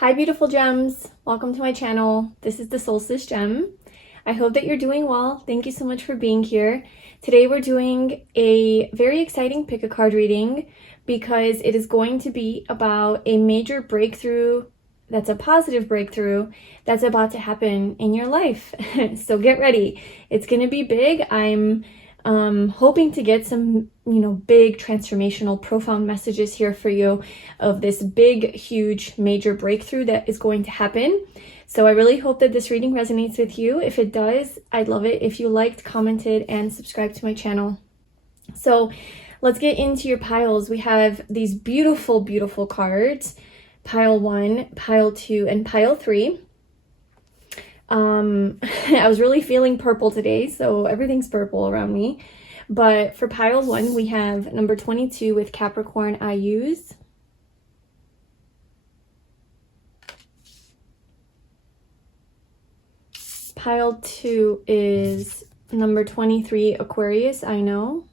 Hi beautiful gems, welcome to my channel. This is the Solstice Gem. I hope that you're doing well. Thank you so much for being here. Today we're doing a very exciting pick a card reading because it is going to be about a major breakthrough that's a positive breakthrough that's about to happen in your life. So get ready. It's going to be big. I'm hoping to get some, big transformational, profound messages here for you of this big, huge, major breakthrough that is going to happen. So I really hope that this reading resonates with you. If it does, I'd love it if you liked, commented, and subscribed to my channel. So let's get into your piles. We have these beautiful, beautiful cards. Pile 1, pile 2, and pile 3. I was really feeling purple today, so everything's purple around me. But for pile 1, we have number 22 with Capricorn I USE. Pile 2 is number 23, Aquarius I know.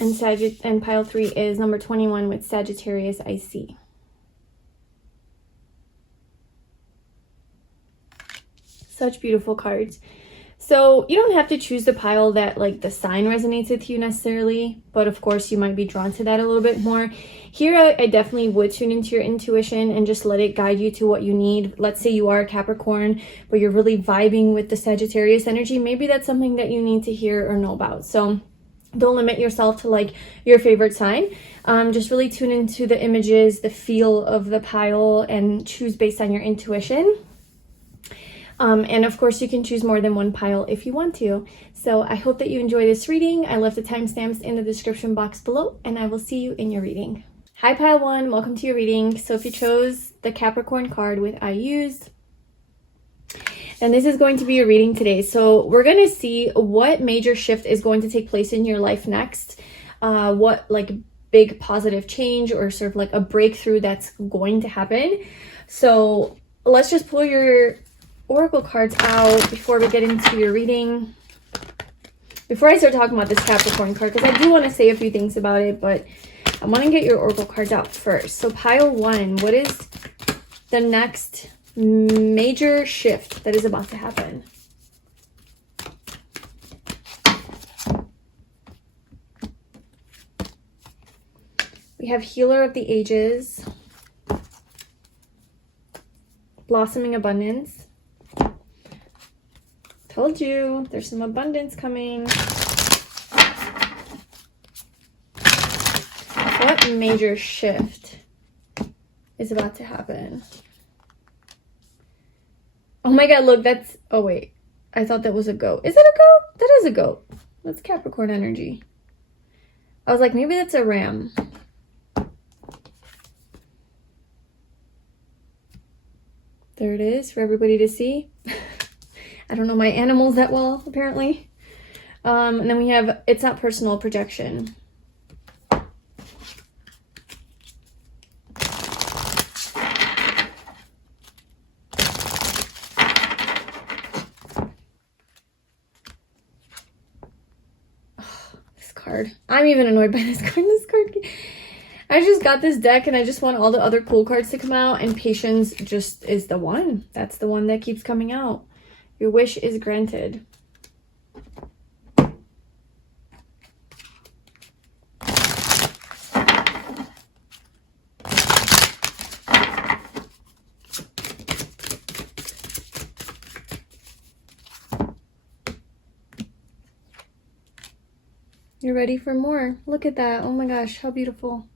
And pile 3 is number 21 with Sagittarius I SEE. Such beautiful cards. So you don't have to choose the pile that the sign resonates with you necessarily, but of course you might be drawn to that a little bit more. Here I definitely would tune into your intuition and just let it guide you to what you need. Let's say you are a Capricorn, but you're really vibing with the Sagittarius energy. Maybe that's something that you need to hear or know about. So don't limit yourself to your favorite sign. Just really tune into the images, the feel of the pile, and choose based on your intuition. And of course you can choose more than one pile if you want to. So I hope that you enjoy this reading. I left the timestamps in the description box below, and I will see you in your reading. Hi pile 1, welcome to your reading. So if you chose the Capricorn card with I USE, and this is going to be your reading today. So we're going to see what major shift is going to take place in your life next. What big positive change or sort of a breakthrough that's going to happen. So let's just pull your oracle cards out before we get into your reading. Before I start talking about this Capricorn card, because I do want to say a few things about it, but I want to get your oracle cards out first. So pile 1, what is the next major shift that is about to happen? We have Healer of the Ages, Blossoming Abundance. Told you, there's some abundance coming. What major shift is about to happen? Oh my god, look, that's... Oh wait, I thought that was a goat. Is it a goat? That is a goat. That's Capricorn energy. I was like, maybe that's a ram. There it is for everybody to see. I don't know my animals that well, apparently. And then we have It's Not Personal, Projection. Card. I'm even annoyed by this card. This card. I just got this deck and I just want all the other cool cards to come out, and Patience just is the one. That's the one that keeps coming out. Your wish is granted. You're ready for more. Look at that. Oh my gosh, how beautiful.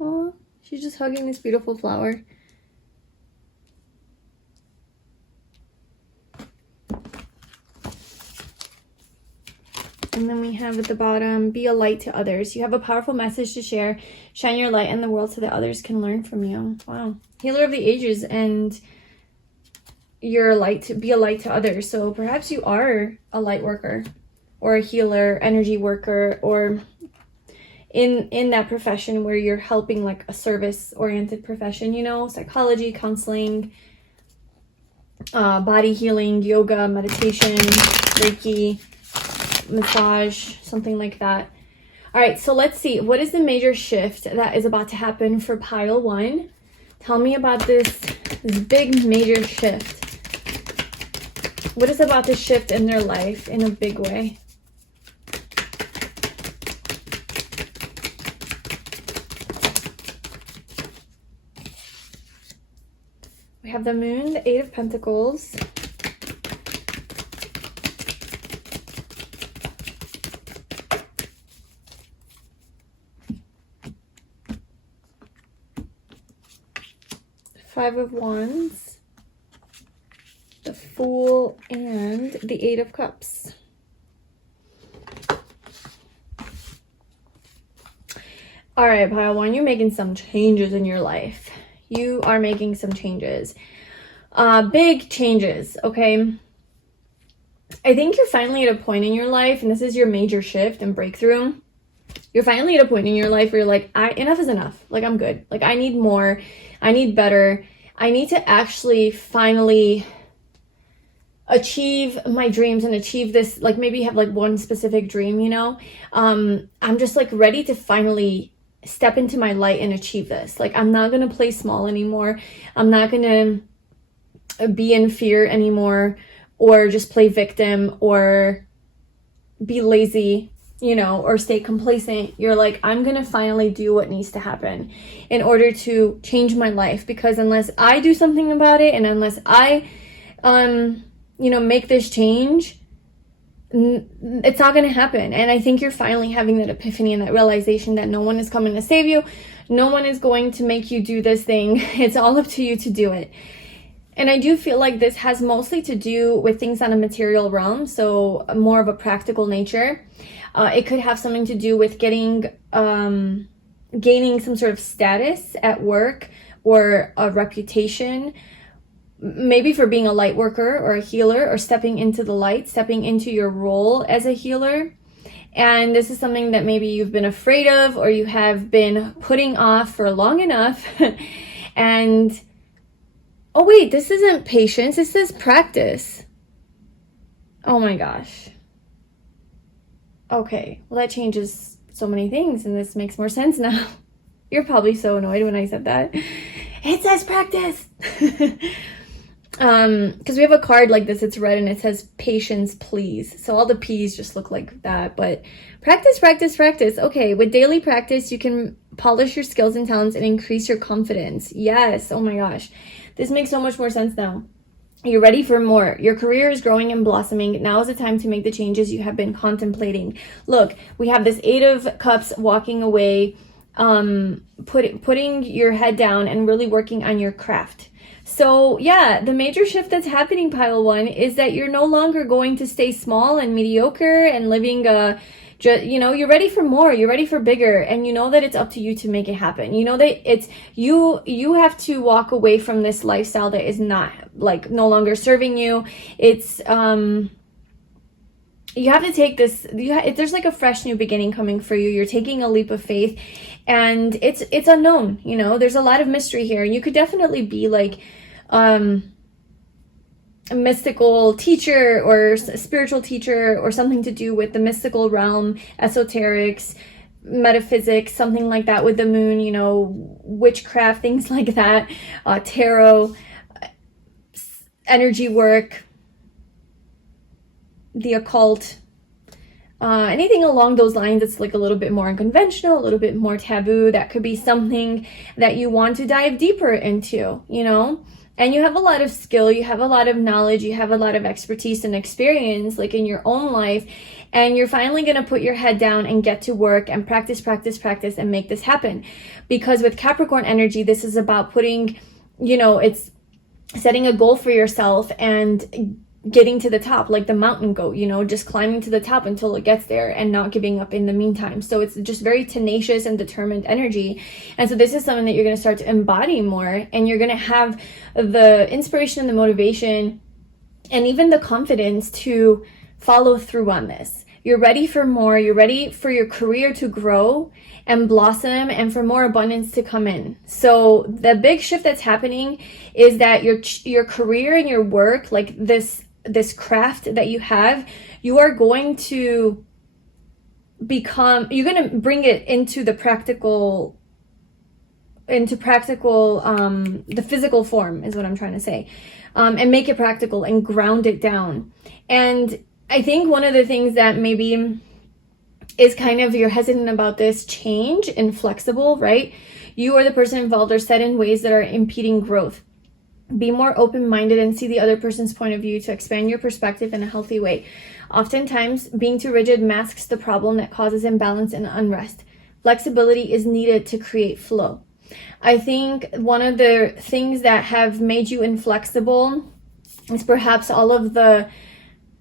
Oh, she's just hugging this beautiful flower. And then we have at the bottom, be a light to others. You have a powerful message to share. Shine your light in the world so that others can learn from you. Wow. Healer of the Ages, and you're a light to be a light to others. So perhaps you are a light worker or a healer, energy worker, or in that profession where you're helping, a service-oriented profession, psychology, counseling, body healing, yoga, meditation, Reiki, massage, something like that. All right, so let's see. What is the major shift that is about to happen for pile 1? Tell me about this big major shift. What is about to shift in their life in a big way? We have the Moon, the 8 of Pentacles. Five of Wands, the Fool, and the 8 of Cups. All right, pile 1, you're making some changes in your life. You are making some changes. Big changes, okay? I think you're finally at a point in your life, and this is your major shift and breakthrough. You're finally at a point in your life where you're like, enough is enough. Like, I'm good. Like, I need more. I need better. I need to actually finally achieve my dreams and achieve this. Like, maybe have like one specific dream, you know? I'm just like ready to finally step into my light and achieve this. Like, I'm not going to play small anymore. I'm not going to be in fear anymore, or just play victim, or be lazy, you know, or stay complacent. You're like, I'm going to finally do what needs to happen in order to change my life, because unless I do something about it, and unless I, you know, make this change, it's not going to happen. And I think you're finally having that epiphany and that realization that no one is coming to save you. No one is going to make you do this thing. It's all up to you to do it. And I do feel like this has mostly to do with things on a material realm, so more of a practical nature. It could have something to do with gaining some sort of status at work, or a reputation, maybe for being a light worker or a healer, or stepping into the light, stepping into your role as a healer. And this is something that maybe you've been afraid of, or you have been putting off for long enough. And oh wait, this isn't patience, this is practice. Oh my gosh. Okay, well that changes so many things, and this makes more sense now. You're probably so annoyed when I said that. It says practice. Because we have a card like this, it's red, and it says patience, please. So all the P's just look like that, but practice, practice, practice. Okay, with daily practice, you can polish your skills and talents and increase your confidence. Yes, oh my gosh. This makes so much more sense now. You're ready for more. Your career is growing and blossoming. Now is the time to make the changes you have been contemplating. Look, we have this 8 of Cups walking away, putting your head down and really working on your craft. So yeah, the major shift that's happening, pile 1, is that you're no longer going to stay small and mediocre and living you know, you're ready for more, you're ready for bigger, and you know that it's up to you to make it happen. You know that it's you have to walk away from this lifestyle that is not, like, no longer serving you. It's you have to take this, there's like a fresh new beginning coming for you. You're taking a leap of faith, and it's unknown, you know, there's a lot of mystery here. And you could definitely be like a mystical teacher or a spiritual teacher, or something to do with the mystical realm, esoterics, metaphysics, something like that with the moon, you know, witchcraft, things like that, tarot, energy work, the occult, anything along those lines that's like a little bit more unconventional, a little bit more taboo. That could be something that you want to dive deeper into, you know. And you have a lot of skill, you have a lot of knowledge, you have a lot of expertise and experience, like in your own life, and you're finally going to put your head down and get to work and practice, practice, practice, and make this happen. Because with Capricorn energy, this is about putting, you know, it's setting a goal for yourself and getting to the top, like the mountain goat, you know, just climbing to the top until it gets there and not giving up in the meantime. So it's just very tenacious and determined energy. And so this is something that you're going to start to embody more, and you're going to have the inspiration and the motivation and even the confidence to follow through on this. You're ready for more. You're ready for your career to grow and blossom, and for more abundance to come in. So the big shift that's happening is that your career and your work, like this this craft that you have, you are going to you're going to bring it into the practical, the physical form is what I'm trying to say, and make it practical and ground it down. And I think one of the things that maybe is kind of, you're hesitant about this change, inflexible, right? You or the person involved are set in ways that are impeding growth. Be more open-minded and see the other person's point of view to expand your perspective in a healthy way. Oftentimes, being too rigid masks the problem that causes imbalance and unrest. Flexibility is needed to create flow. I think one of the things that have made you inflexible is perhaps all of the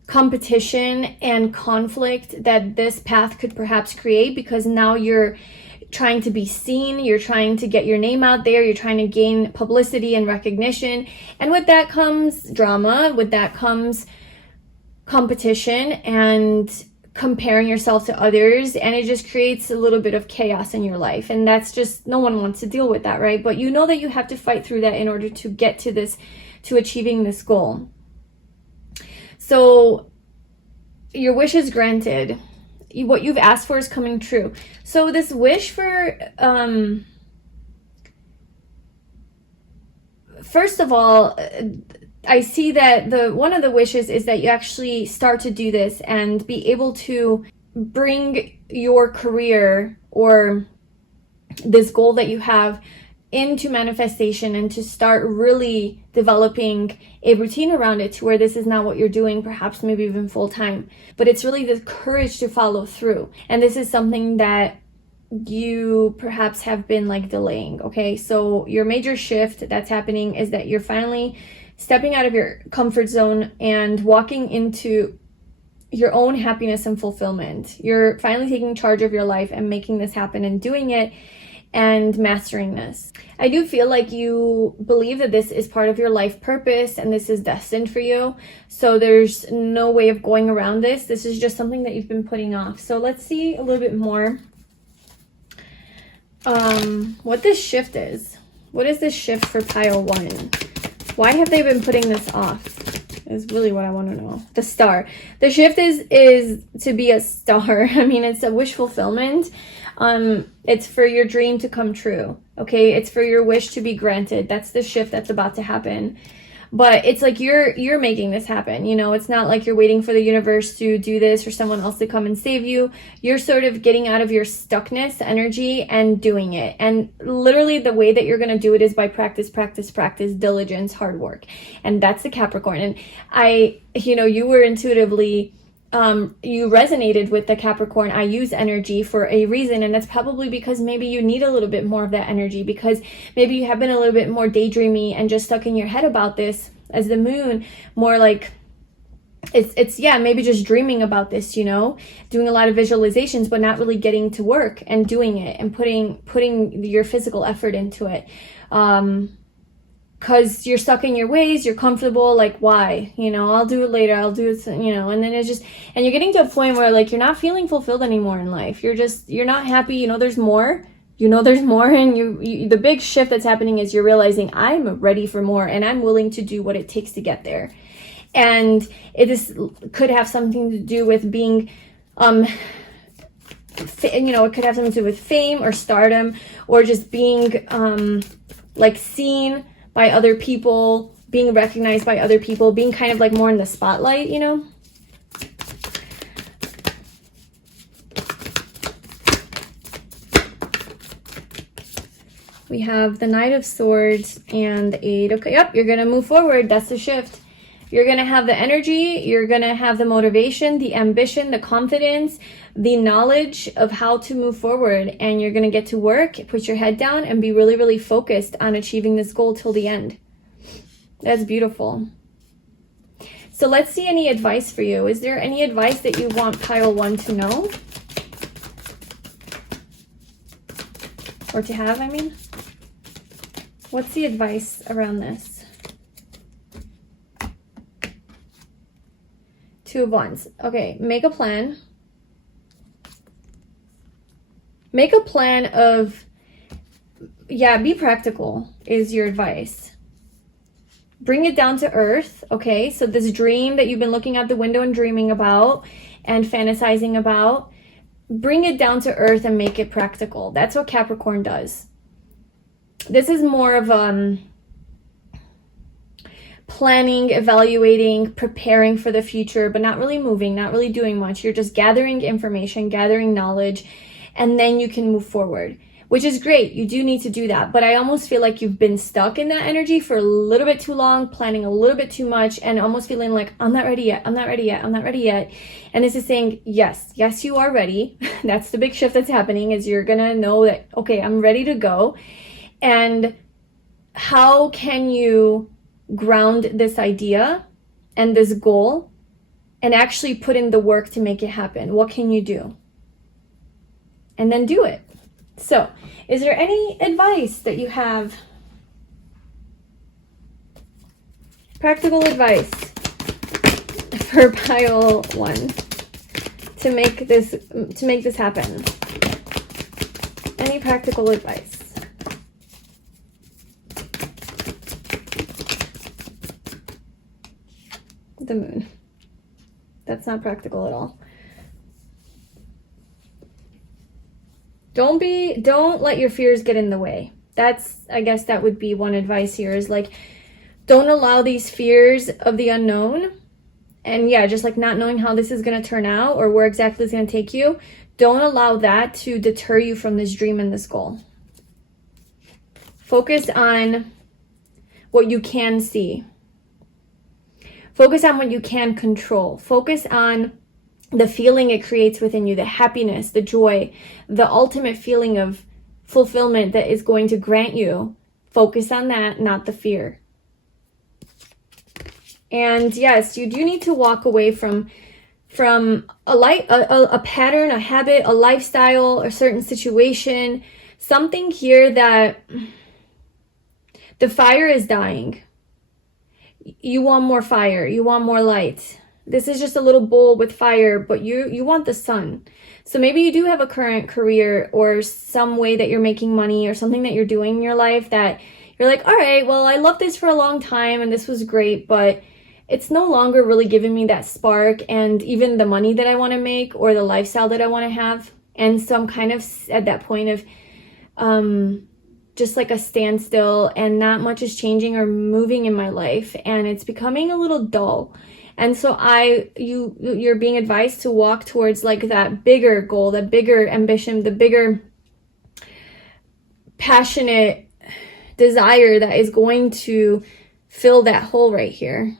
competition and conflict that this path could perhaps create, because now you're trying to be seen, you're trying to get your name out there, you're trying to gain publicity and recognition, and with that comes drama, with that comes competition and comparing yourself to others, and it just creates a little bit of chaos in your life, and that's just, no one wants to deal with that, right? But you know that you have to fight through that in order to get to this, to achieving this goal. So your wish is granted. What you've asked for is coming true. So this wish for, first of all, I see that one of the wishes is that you actually start to do this and be able to bring your career or this goal that you have into manifestation, and to start really developing a routine around it to where this is not what you're doing, perhaps maybe even full time, but it's really the courage to follow through. And this is something that you perhaps have been like delaying. Okay, so your major shift that's happening is that you're finally stepping out of your comfort zone and walking into your own happiness and fulfillment. You're finally taking charge of your life and making this happen and doing it and mastering this. I do feel like you believe that this is part of your life purpose and this is destined for you. So there's no way of going around this. This is just something that you've been putting off. So let's see a little bit more what this shift is. What is this shift for pile 1? Why have they been putting this off? Is really what I want to know. The star. The shift is to be a star. I mean, it's a wish fulfillment. It's for your dream to come true. Okay, it's for your wish to be granted. That's the shift that's about to happen. But it's like you're making this happen. You know, it's not like you're waiting for the universe to do this or someone else to come and save you. You're sort of getting out of your stuckness energy and doing it. And literally the way that you're going to do it is by practice, diligence, hard work. And that's the Capricorn. And you were intuitively, you resonated with the Capricorn I use energy for a reason, and that's probably because maybe you need a little bit more of that energy, because maybe you have been a little bit more daydreamy and just stuck in your head about this, as the moon, more like it's maybe just dreaming about this, doing a lot of visualizations but not really getting to work and doing it and putting your physical effort into it. Because you're stuck in your ways, you're comfortable, like, why? I'll do it later, I'll do it, and then and you're getting to a point where, like, you're not feeling fulfilled anymore in life. You're not happy, there's more, and the big shift that's happening is you're realizing, I'm ready for more, and I'm willing to do what it takes to get there. And could have something to do with being, it could have something to do with fame or stardom, or just being, seen by other people, being recognized by other people, being kind of like more in the spotlight, We have the Knight of Swords and the Eight. Okay, yep, you're going to move forward. That's the shift. You're going to have the energy, you're going to have the motivation, the ambition, the confidence, the knowledge of how to move forward, and you're going to get to work, put your head down, and be really, really focused on achieving this goal till the end. That's beautiful. So let's see any advice for you. Is there any advice that you want pile 1 to know? Or to have, I mean? What's the advice around this? 2 of Wands. Okay, make a plan. Make a plan of, be practical is your advice. bring it down to earth, okay? So this dream that you've been looking out the window and dreaming about and fantasizing about, bring it down to earth and make it practical. That's what Capricorn does. This is more of planning, evaluating, preparing for the future, but not really moving, not really doing much. You're just gathering information, gathering knowledge, and then you can move forward, which is great. You do need to do that. But I almost feel like you've been stuck in that energy for a little bit too long, planning a little bit too much, and almost feeling like, I'm not ready yet, I'm not ready yet, I'm not ready yet. And this is saying, yes, you are ready. That's the big shift that's happening, is you're gonna know that, okay, I'm ready to go. And how can you ground this idea and this goal and actually put in the work to make it happen? What can you do? And then do it. So, is there any advice that you have? Practical advice for pile 1 to make this happen. Any practical advice? The moon. That's not practical at all. Don't let your fears get in the way. I guess that would be one advice here, is like, don't allow these fears of the unknown, and yeah, just like not knowing how this is going to turn out or where exactly it's going to take you. Don't allow that to deter you from this dream and this goal. Focus on what you can see. Focus on what you can control. Focus on the feeling it creates within you, the happiness, the joy, the ultimate feeling of fulfillment that is going to grant you. Focus on that, not the fear. And yes, you do need to walk away from a pattern, a habit, a lifestyle, a certain situation, something here that the fire is dying. You want more fire, you want more light. This is just a little bowl with fire, but you want the sun. So maybe you do have a current career or some way that you're making money or something that you're doing in your life that you're like, all right, well, I loved this for a long time and this was great, but it's no longer really giving me that spark and even the money that I want to make or the lifestyle that I want to have. And so I'm kind of at that point of just like a standstill, and not much is changing or moving in my life, and it's becoming a little dull. And so you're being advised to walk towards like that bigger goal, that bigger ambition, the bigger passionate desire that is going to fill that hole right here.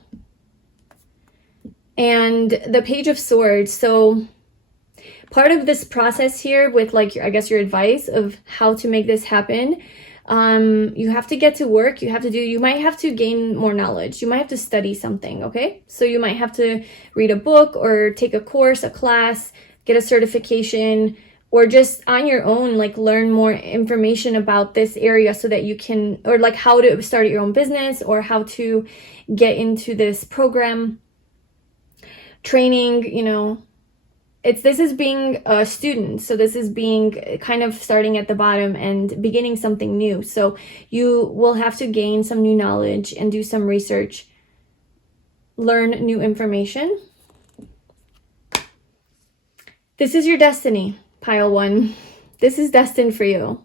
And the Page of Swords. So part of this process here with like I guess your advice of how to make this happen, you have to get to work. You might have to gain more knowledge. You might have to study something, okay? So you might have to read a book or take a course, a class, get a certification, or just on your own, like learn more information about this area so that you can, or like how to start your own business or how to get into this program, training, you know. This is being a student, so this is being kind of starting at the bottom and beginning something new. So you will have to gain some new knowledge and do some research, learn new information. This is your destiny, pile 1. This is destined for you.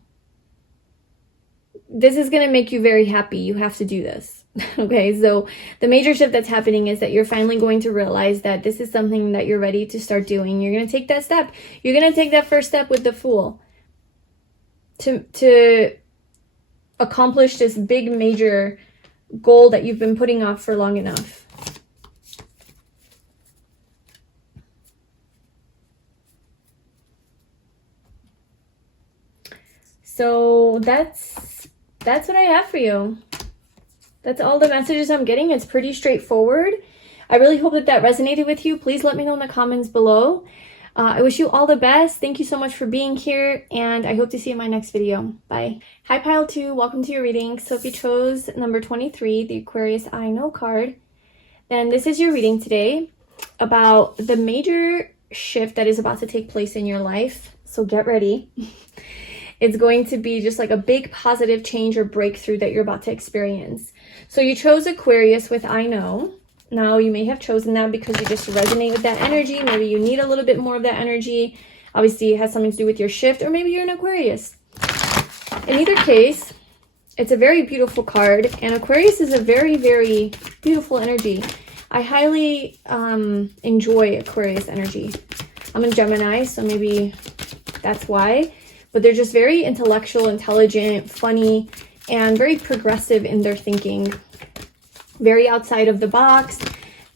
This is going to make you very happy. You have to do this. Okay, so the major shift that's happening is that you're finally going to realize that this is something that you're ready to start doing. You're going to take that step. You're going to take that first step with the Fool to accomplish this big major goal that you've been putting off for long enough. So that's what I have for you. That's all the messages I'm getting. It's pretty straightforward. I really hope that resonated with you. Please let me know in the comments below. I wish you all the best. Thank you so much for being here, and I hope to see you in my next video. Bye. Hi, Pile 2. Welcome to your reading. So if you chose number 23, the Aquarius I Know card, then this is your reading today about the major shift that is about to take place in your life. So get ready. It's going to be just like a big positive change or breakthrough that you're about to experience. So you chose Aquarius with I know. Now, you may have chosen that because you just resonate with that energy. Maybe you need a little bit more of that energy. Obviously, it has something to do with your shift, or maybe you're an Aquarius. In either case, it's a very beautiful card, and Aquarius is a very, very beautiful energy. I highly enjoy Aquarius energy. I'm a Gemini, so maybe that's why. But they're just very intellectual, intelligent, funny, and very progressive in their thinking. Very outside of the box.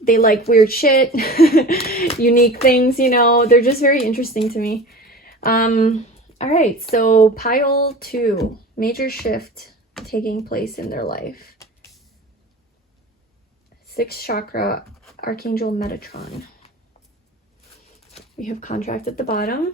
They like weird shit, unique things, you know. They're just very interesting to me. All right, so pile 2, major shift taking place in their life. 6th chakra, Archangel Metatron. We have contract at the bottom.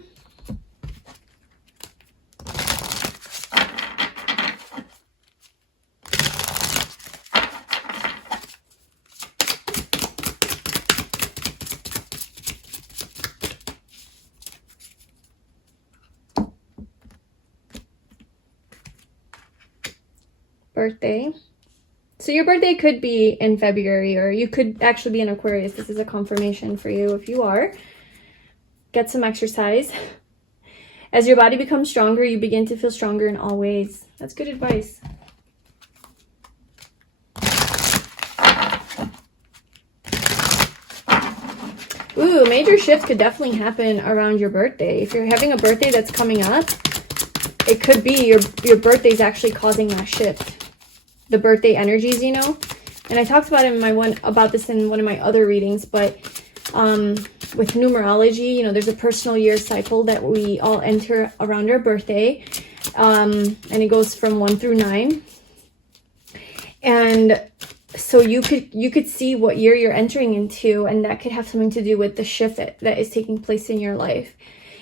Birthday. So your birthday could be in February, or you could actually be an Aquarius. This is a confirmation for you if you are. Get some exercise. As your body becomes stronger, you begin to feel stronger in all ways. That's good advice. Ooh, major shifts could definitely happen around your birthday. If you're having a birthday that's coming up, it could be your birthday's actually causing that shift. The birthday energies, you know. And I talked about this in one of my other readings, but with numerology, you know, there's a personal year cycle that we all enter around our birthday. And it goes from 1 through 9. And so you could see what year you're entering into, and that could have something to do with the shift that is taking place in your life.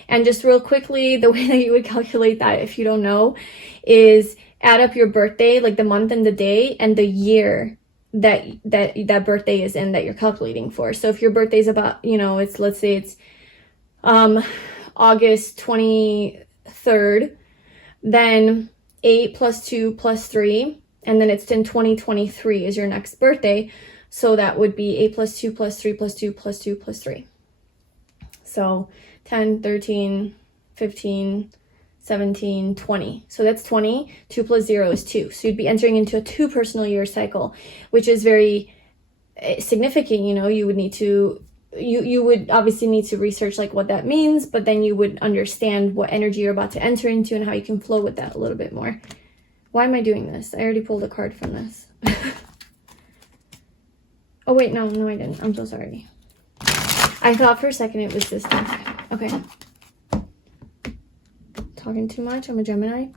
And just real quickly, the way that you would calculate that, if you don't know, is add up your birthday, like the month and the day, and the year that birthday is in that you're calculating for. So if your birthday is about, you know, let's say it's August 23rd, then 8 plus 2 plus 3, and then it's in 2023 is your next birthday. So that would be 8 plus 2 plus 3 plus 2 plus 2 plus 3. So 10, 13, 15, 17, 20. So that's 20. 2 plus 0 is 2. So you'd be entering into a 2 personal year cycle, which is very significant. You know, you would need to, you would obviously need to research like what that means, but then you would understand what energy you're about to enter into and how you can flow with that a little bit more. Why am I doing this? I already pulled a card from this. Oh wait, no, I didn't. I'm so sorry. I thought for a second it was this deck. Okay. Talking too much. I'm a Gemini.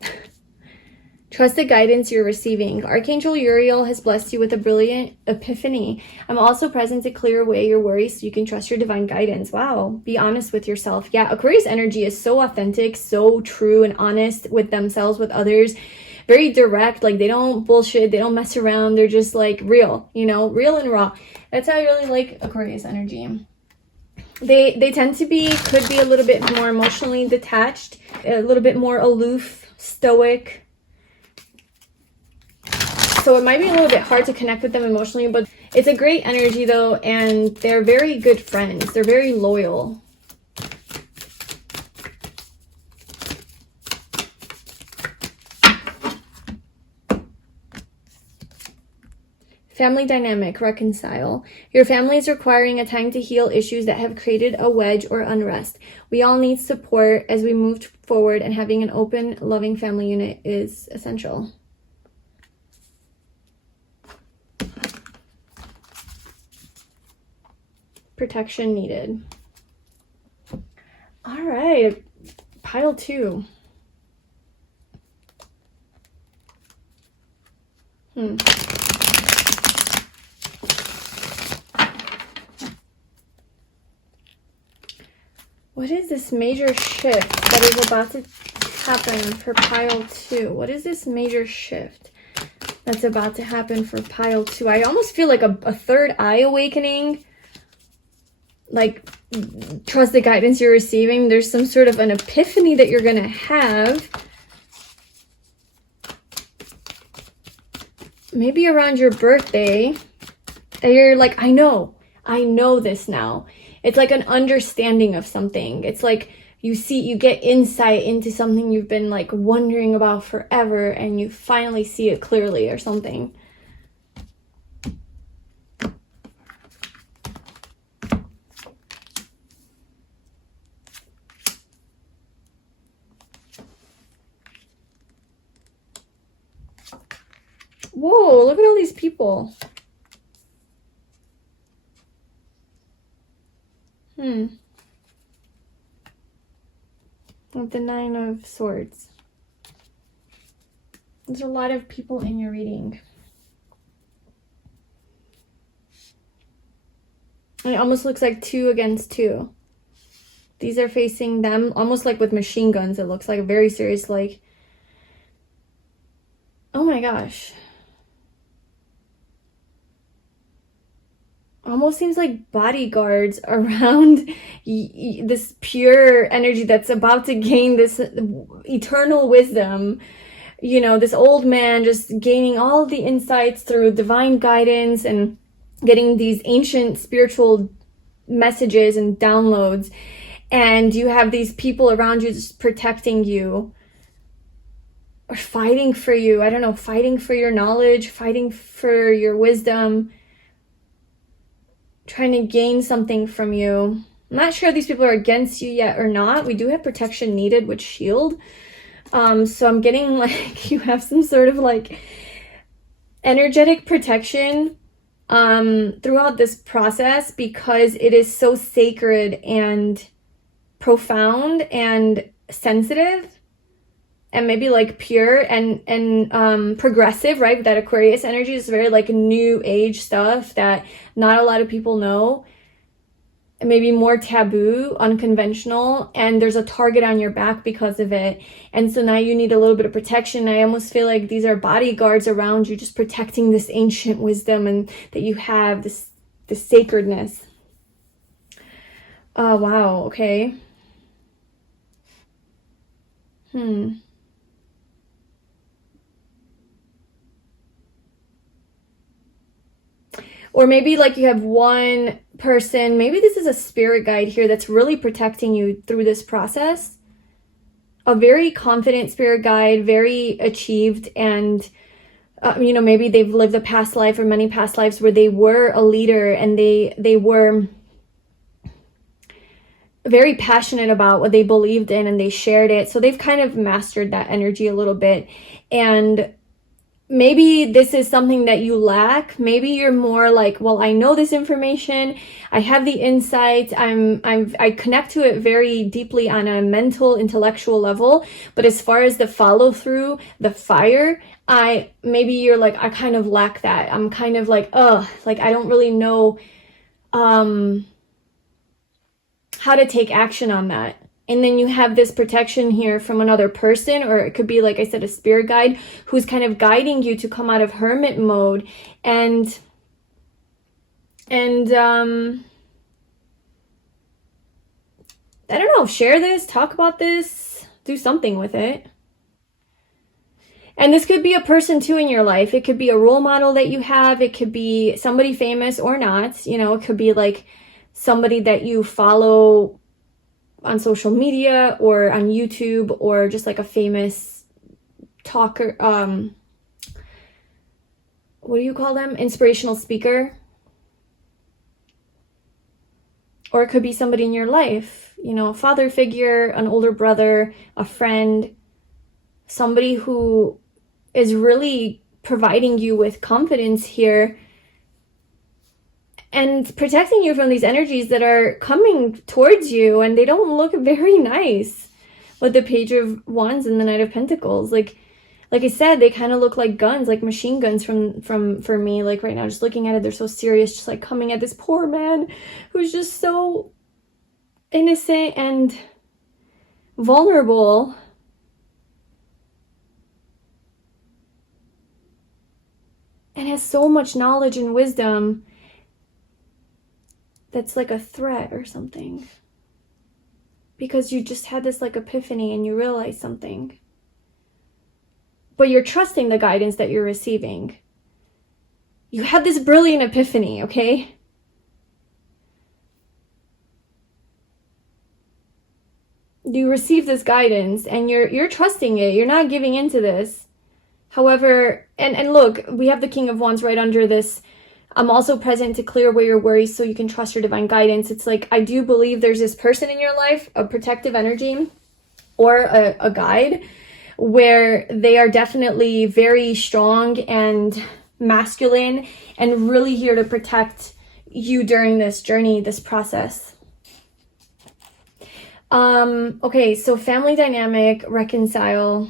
Trust the guidance you're receiving. Archangel Uriel has blessed you with a brilliant epiphany. I'm also present to clear away your worries so you can trust your divine guidance. Wow. Be honest with yourself. Yeah, Aquarius energy is so authentic, so true and honest with themselves, with others. Very direct. Like, they don't bullshit. They don't mess around. They're just like real, you know, real and raw. That's how I really like Aquarius energy. They could be a little bit more emotionally detached, a little bit more aloof, stoic. So it might be a little bit hard to connect with them emotionally, but it's a great energy though, and they're very good friends. They're very loyal. Family dynamic, reconcile. Your family is requiring a time to heal issues that have created a wedge or unrest. We all need support as we move forward, and having an open, loving family unit is essential. Protection needed. All right, pile 2. What is this major shift that is about to happen for pile 2? What is this major shift that's about to happen for pile 2? I almost feel like a third eye awakening. Like, trust the guidance you're receiving. There's some sort of an epiphany that you're going to have. maybe around your birthday, you're like, I know this now. It's like an understanding of something. It's like you get insight into something you've been like wondering about forever, and you finally see it clearly or something. Whoa, look at all these people. With the 9 of Swords. There's a lot of people in your reading. It almost looks like 2 against 2. These are facing them, almost like with machine guns. It looks like very serious, like, oh my gosh. Almost seems like bodyguards around this pure energy that's about to gain this eternal wisdom. You know, this old man just gaining all the insights through divine guidance and getting these ancient spiritual messages and downloads. And you have these people around you just protecting you or fighting for you. I don't know, fighting for your knowledge, fighting for your wisdom, trying to gain something from you. I'm not sure if these people are against you yet or not. We do have protection needed with shield. So I'm getting like you have some sort of like energetic protection throughout this process, because it is so sacred and profound and sensitive and maybe like pure and progressive, right? That Aquarius energy is very like new age stuff that not a lot of people know, maybe more taboo, unconventional, and there's a target on your back because of it. And so now you need a little bit of protection. I almost feel like these are bodyguards around you, just protecting this ancient wisdom and that you have, this sacredness. Oh, wow. Okay. Or maybe like you have one person, maybe this is a spirit guide here that's really protecting you through this process. A very confident spirit guide, very achieved, and you know, maybe they've lived a past life or many past lives where they were a leader and they were very passionate about what they believed in and they shared it. So they've kind of mastered that energy a little bit. And maybe this is something that you lack. Maybe you're more like, well, I know this information, I have the insight, I connect to it very deeply on a mental, intellectual level. But as far as the follow through, the fire, maybe you're like, I kind of lack that. I'm kind of like, like I don't really know how to take action on that. And then you have this protection here from another person, or it could be, like I said, a spirit guide who's kind of guiding you to come out of hermit mode and I don't know, share this, talk about this, do something with it. And this could be a person too in your life. It could be a role model that you have. It could be somebody famous or not. You know, it could be like somebody that you follow on social media or on YouTube, or just like a famous talker, what do you call them? Inspirational speaker. Or it could be somebody in your life, you know, a father figure, an older brother, a friend, somebody who is really providing you with confidence here and protecting you from these energies that are coming towards you, and they don't look very nice with the Page of Wands and the Knight of Pentacles. Like I said, they kind of look like guns, like machine guns for me. Like right now, just looking at it, they're so serious, just like coming at this poor man who's just so innocent and vulnerable. And has so much knowledge and wisdom that's like a threat or something. Because you just had this like epiphany and you realized something. But you're trusting the guidance that you're receiving. you had this brilliant epiphany, okay? You receive this guidance and you're trusting it. You're not giving into this. However, and look, we have the King of Wands right under this. I'm also present to clear away your worries so you can trust your divine guidance. It's like, I do believe there's this person in your life, a protective energy or a guide, where they are definitely very strong and masculine and really here to protect you during this journey, this process. Okay, so family dynamic, reconcile.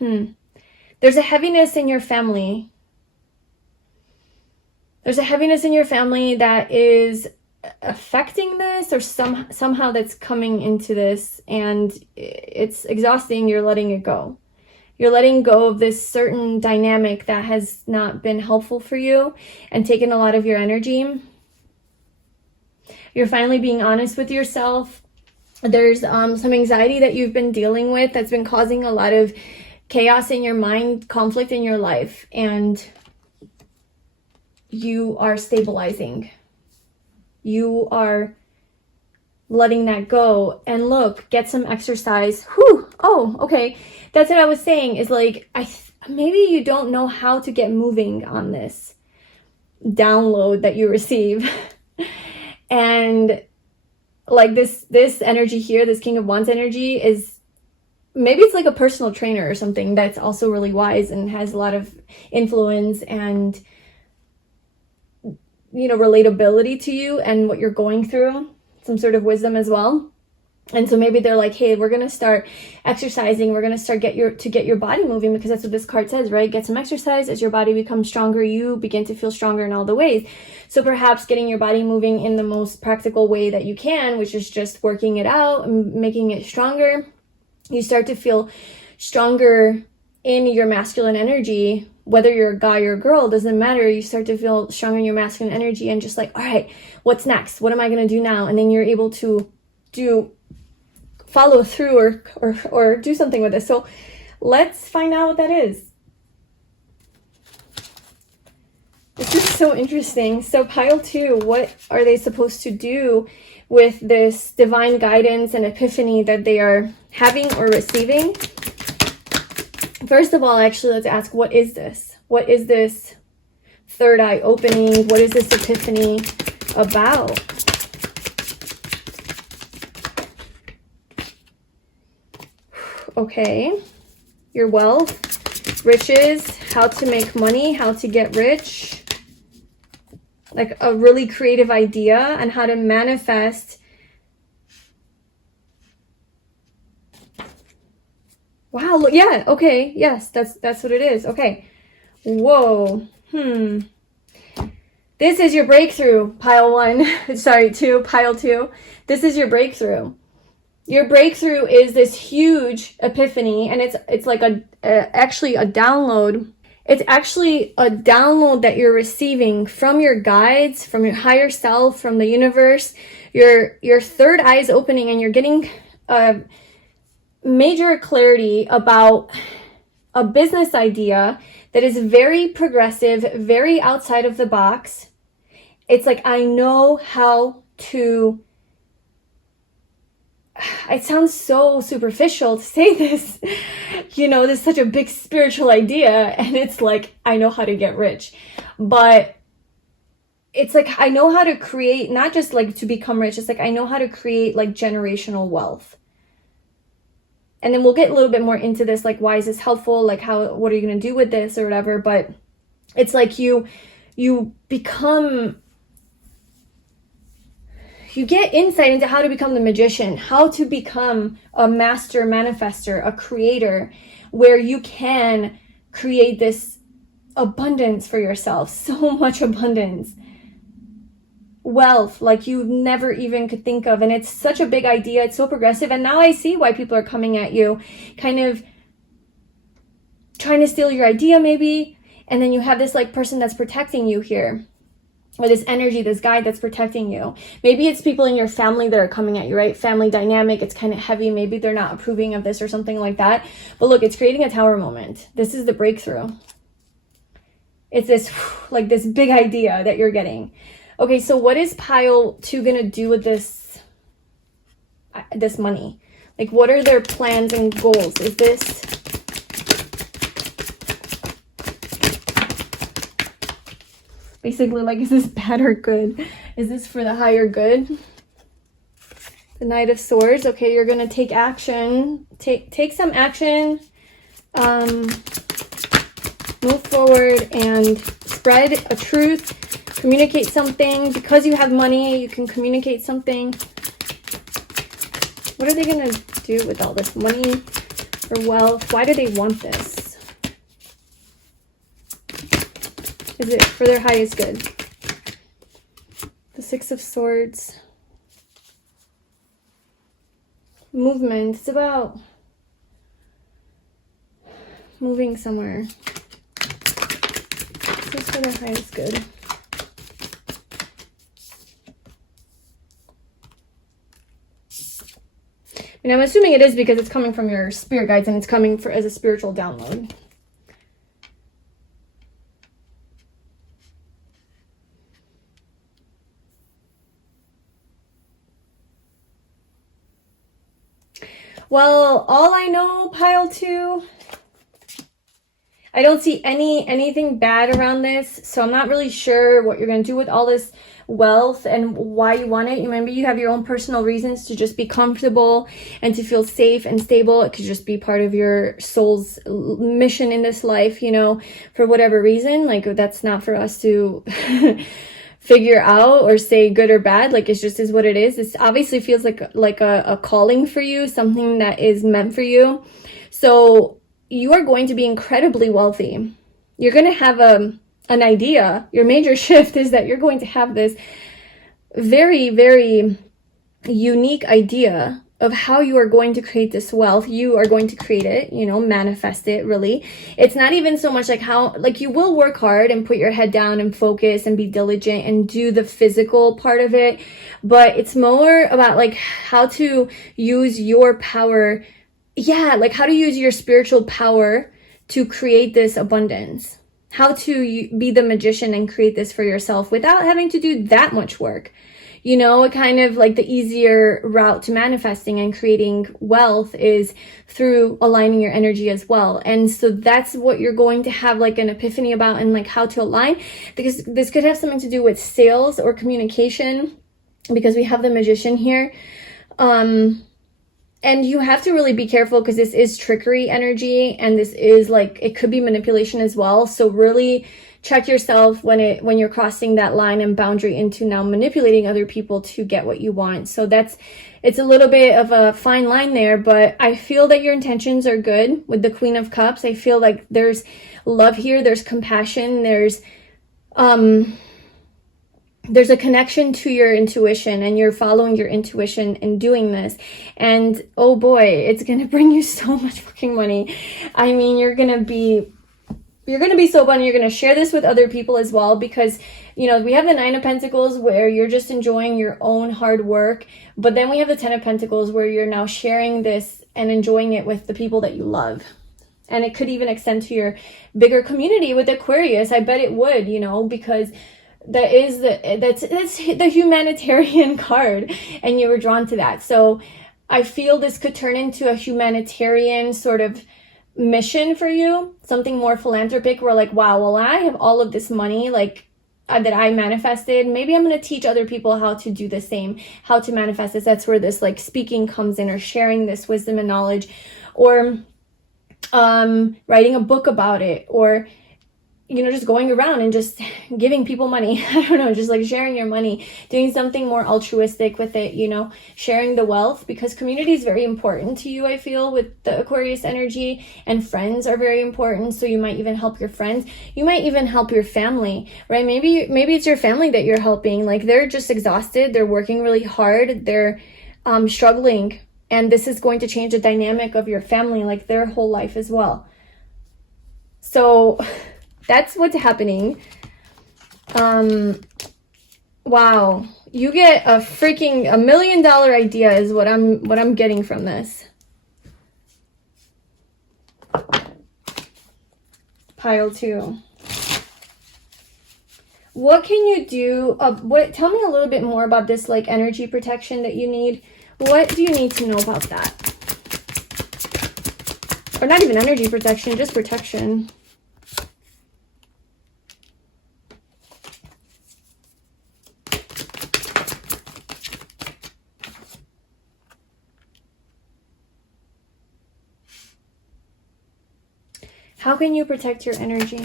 There's a heaviness in your family. There's a heaviness in your family that is affecting this, or somehow that's coming into this, and it's exhausting. You're letting it go. You're letting go of this certain dynamic that has not been helpful for you and taken a lot of your energy. You're finally being honest with yourself. There's some anxiety that you've been dealing with that's been causing a lot of chaos in your mind, conflict in your life, and you are stabilizing. You are letting that go. And look, get some exercise. Whew. Oh, okay. That's what I was saying, is like, maybe you don't know how to get moving on this download that you receive. And like this energy here, this King of Wands energy, is maybe it's like a personal trainer or something that's also really wise and has a lot of influence and, you know, relatability to you and what you're going through, some sort of wisdom as well. And so maybe they're like, hey, we're going to start exercising. We're going to start get your body moving, because that's what this card says, right? Get some exercise. As your body becomes stronger, you begin to feel stronger in all the ways. So perhaps getting your body moving in the most practical way that you can, which is just working it out and making it stronger. You start to feel stronger in your masculine energy, whether you're a guy or a girl, doesn't matter. You start to feel stronger in your masculine energy and just like, all right, what's next? What am I going to do now? And then you're able to follow through or do something with it. So let's find out what that is. This is so interesting. So pile 2, what are they supposed to do with this divine guidance and epiphany that they are having or receiving? First of all, actually, let's ask, what is this? What is this third eye opening? What is this epiphany about? Okay, your wealth, riches, how to make money, how to get rich, like a really creative idea and how to manifest. Wow, look, yeah, okay, yes, that's what it is. Okay, whoa, This is your breakthrough, pile 1, sorry, 2, pile 2. This is your breakthrough. Your breakthrough is this huge epiphany, and it's like actually a download. It's actually a download that you're receiving from your guides, from your higher self, from the universe. Your third eye is opening, and you're getting major clarity about a business idea that is very progressive, very outside of the box. It's like, I know how to... It sounds so superficial to say this, you know, this is such a big spiritual idea, and it's like, I know how to get rich. But it's like, I know how to create, not just like to become rich, it's like, I know how to create like generational wealth. And then we'll get a little bit more into this, like, why is this helpful? Like, what are you going to do with this or whatever? But it's like you get insight into how to become the magician, how to become a master manifester, a creator, where you can create this abundance for yourself, so much abundance, wealth like you never even could think of. And it's such a big idea. It's so progressive. And now I see why people are coming at you, kind of trying to steal your idea maybe. And then you have this like person that's protecting you here, or this energy, this guide that's protecting you. Maybe it's people in your family that are coming at you, right? Family dynamic, it's kind of heavy. Maybe they're not approving of this or something like that. But look, it's creating a tower moment. This is the breakthrough. It's this, like this big idea that you're getting. Okay, so what is pile 2 gonna do with this money? Like, what are their plans and goals? Is this... basically, like, is this bad or good? Is this for the higher good? The Knight of Swords. Okay, you're gonna take action. Take some action. Move forward and spread a truth. Communicate something. Because you have money, you can communicate something. What are they gonna do with all this money or wealth? Why do they want this? Is it for their highest good? The Six of Swords. Movement. It's about moving somewhere. This is for their highest good. And I'm assuming it is because it's coming from your spirit guides and it's coming as a spiritual download. Well, all I know, pile 2, I don't see anything bad around this. So I'm not really sure what you're going to do with all this wealth and why you want it. Maybe you have your own personal reasons to just be comfortable and to feel safe and stable. It could just be part of your soul's mission in this life, you know, for whatever reason. Like, that's not for us to figure out or say good or bad. Like, it just is what it is. This obviously feels like a calling for you, something that is meant for you. So you are going to be incredibly wealthy. You're going to have an idea. Your major shift is that you're going to have this very, very unique idea of how you are going to create this wealth. You are going to create it, you know, manifest it, really. It's not even so much like how, like, you will work hard and put your head down and focus and be diligent and do the physical part of it, but it's more about like how to use your power. Yeah, like how to use your spiritual power to create this abundance. How to be the magician and create this for yourself without having to do that much work. You know, kind of like the easier route to manifesting and creating wealth is through aligning your energy as well. And so that's what you're going to have like an epiphany about, and like how to align, because this could have something to do with sales or communication, because we have the magician here. And you have to really be careful because this is trickery energy, and this is like, it could be manipulation as well. So really check yourself when you're crossing that line and boundary into now manipulating other people to get what you want. So it's a little bit of a fine line there, but I feel that your intentions are good with the Queen of Cups. I feel like there's love here, there's compassion, there's a connection to your intuition, and you're following your intuition in doing this. And oh boy, it's going to bring you so much fucking money. I mean, you're going to be so fun. You're going to share this with other people as well, because, you know, we have the Nine of Pentacles where you're just enjoying your own hard work. But then we have the Ten of Pentacles where you're now sharing this and enjoying it with the people that you love. And it could even extend to your bigger community with Aquarius. I bet it would, you know, because that's the humanitarian card, and you were drawn to that. So I feel this could turn into a humanitarian sort of mission for you, something more philanthropic, where like, wow, well, I have all of this money like that I manifested, maybe I'm going to teach other people how to do the same, how to manifest this. That's where this like speaking comes in, or sharing this wisdom and knowledge, or writing a book about it, or, you know, just going around and just giving people money. I don't know, just like sharing your money, doing something more altruistic with it, you know, sharing the wealth, because community is very important to you, I feel, with the Aquarius energy, and friends are very important. So you might even help your friends. You might even help your family, right? Maybe it's your family that you're helping. Like, they're just exhausted. They're working really hard. They're struggling. And this is going to change the dynamic of your family, like their whole life as well. So that's what's happening. Wow, you get a freaking $1 million idea is what I'm getting from this. Pile 2. What can you do? Tell me a little bit more about this like energy protection that you need. What do you need to know about that? Or not even energy protection, just protection. How can you protect your energy?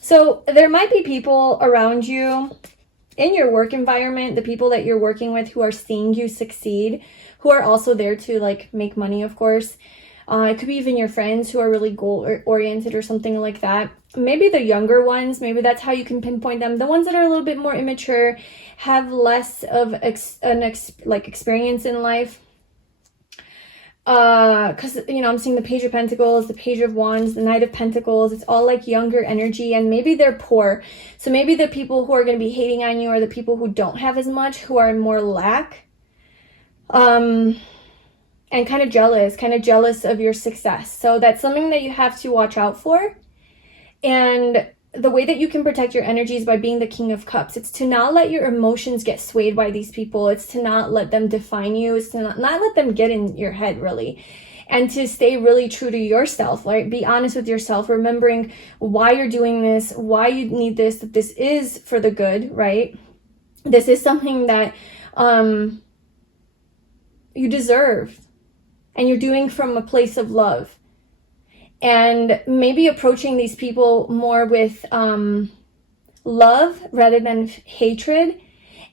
So there might be people around you in your work environment, the people that you're working with who are seeing you succeed, who are also there to like make money, of course. It could be even your friends who are really goal-oriented or something like that. Maybe the younger ones, maybe that's how you can pinpoint them. The ones that are a little bit more immature, have less of experience in life. Because, you know, I'm seeing the Page of Pentacles, the Page of Wands, the Knight of Pentacles. It's all like younger energy, and maybe they're poor. So maybe the people who are going to be hating on you are the people who don't have as much, who are in more lack. And kind of jealous of your success. So that's something that you have to watch out for. And the way that you can protect your energy is by being the King of Cups. It's to not let your emotions get swayed by these people. It's to not let them define you. It's to not let them get in your head, really. And to stay really true to yourself, right? Be honest with yourself, remembering why you're doing this, why you need this, that this is for the good, right? This is something that you deserve. And you're doing from a place of love. And maybe approaching these people more with love rather than hatred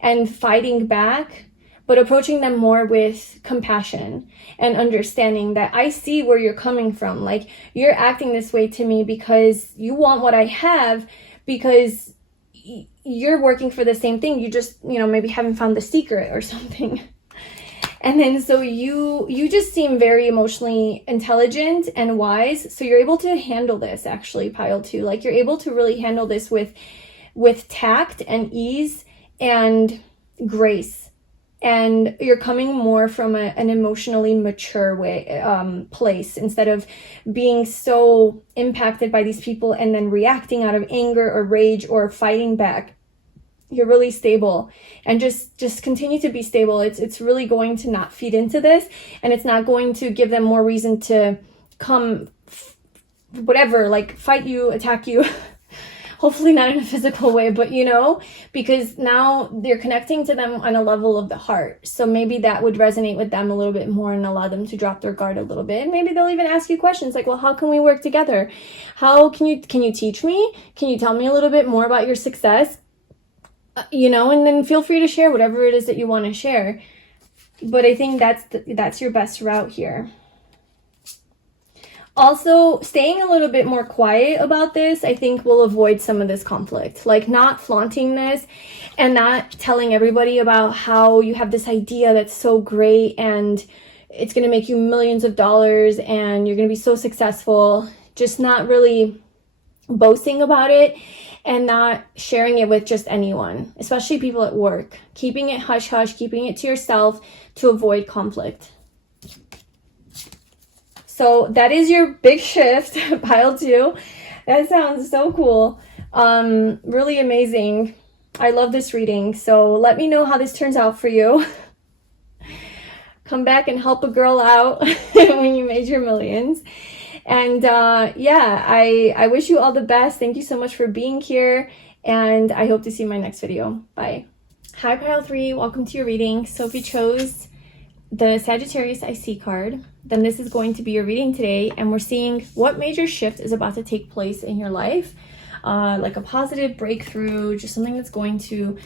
and fighting back, but approaching them more with compassion and understanding that I see where you're coming from. Like, you're acting this way to me because you want what I have, because you're working for the same thing. You just, you know, maybe haven't found the secret or something. And then so you just seem very emotionally intelligent and wise. So you're able to handle this, actually, pile 2. Like, you're able to really handle this with tact and ease and grace. And you're coming more from an emotionally mature place, instead of being so impacted by these people and then reacting out of anger or rage or fighting back. You're really stable, and just continue to be stable. It's really going to not feed into this, and it's not going to give them more reason to come, whatever, like fight you, attack you. Hopefully not in a physical way, but you know, because now they're connecting to them on a level of the heart. So maybe that would resonate with them a little bit more and allow them to drop their guard a little bit. And maybe they'll even ask you questions like, well, how can we work together? How can you teach me? Can you tell me a little bit more about your success? You know, and then feel free to share whatever it is that you want to share. But I think that's your best route here. Also, staying a little bit more quiet about this, I think, will avoid some of this conflict. Like, not flaunting this and not telling everybody about how you have this idea that's so great and it's going to make you millions of dollars and you're going to be so successful. Just not really boasting about it. And not sharing it with just anyone, especially people at work. Keeping it hush-hush, keeping it to yourself to avoid conflict. So that is your big shift, pile 2. That sounds so cool. Really amazing. I love this reading. So let me know how this turns out for you. Come back and help a girl out when you made your millions. And yeah, I wish you all the best. Thank you so much for being here, and I hope to see you in my next video. Bye. Hi, pile 3. Welcome to your reading. So if you chose the Sagittarius I SEE card, then this is going to be your reading today, and we're seeing what major shift is about to take place in your life, like a positive breakthrough, just something that's going to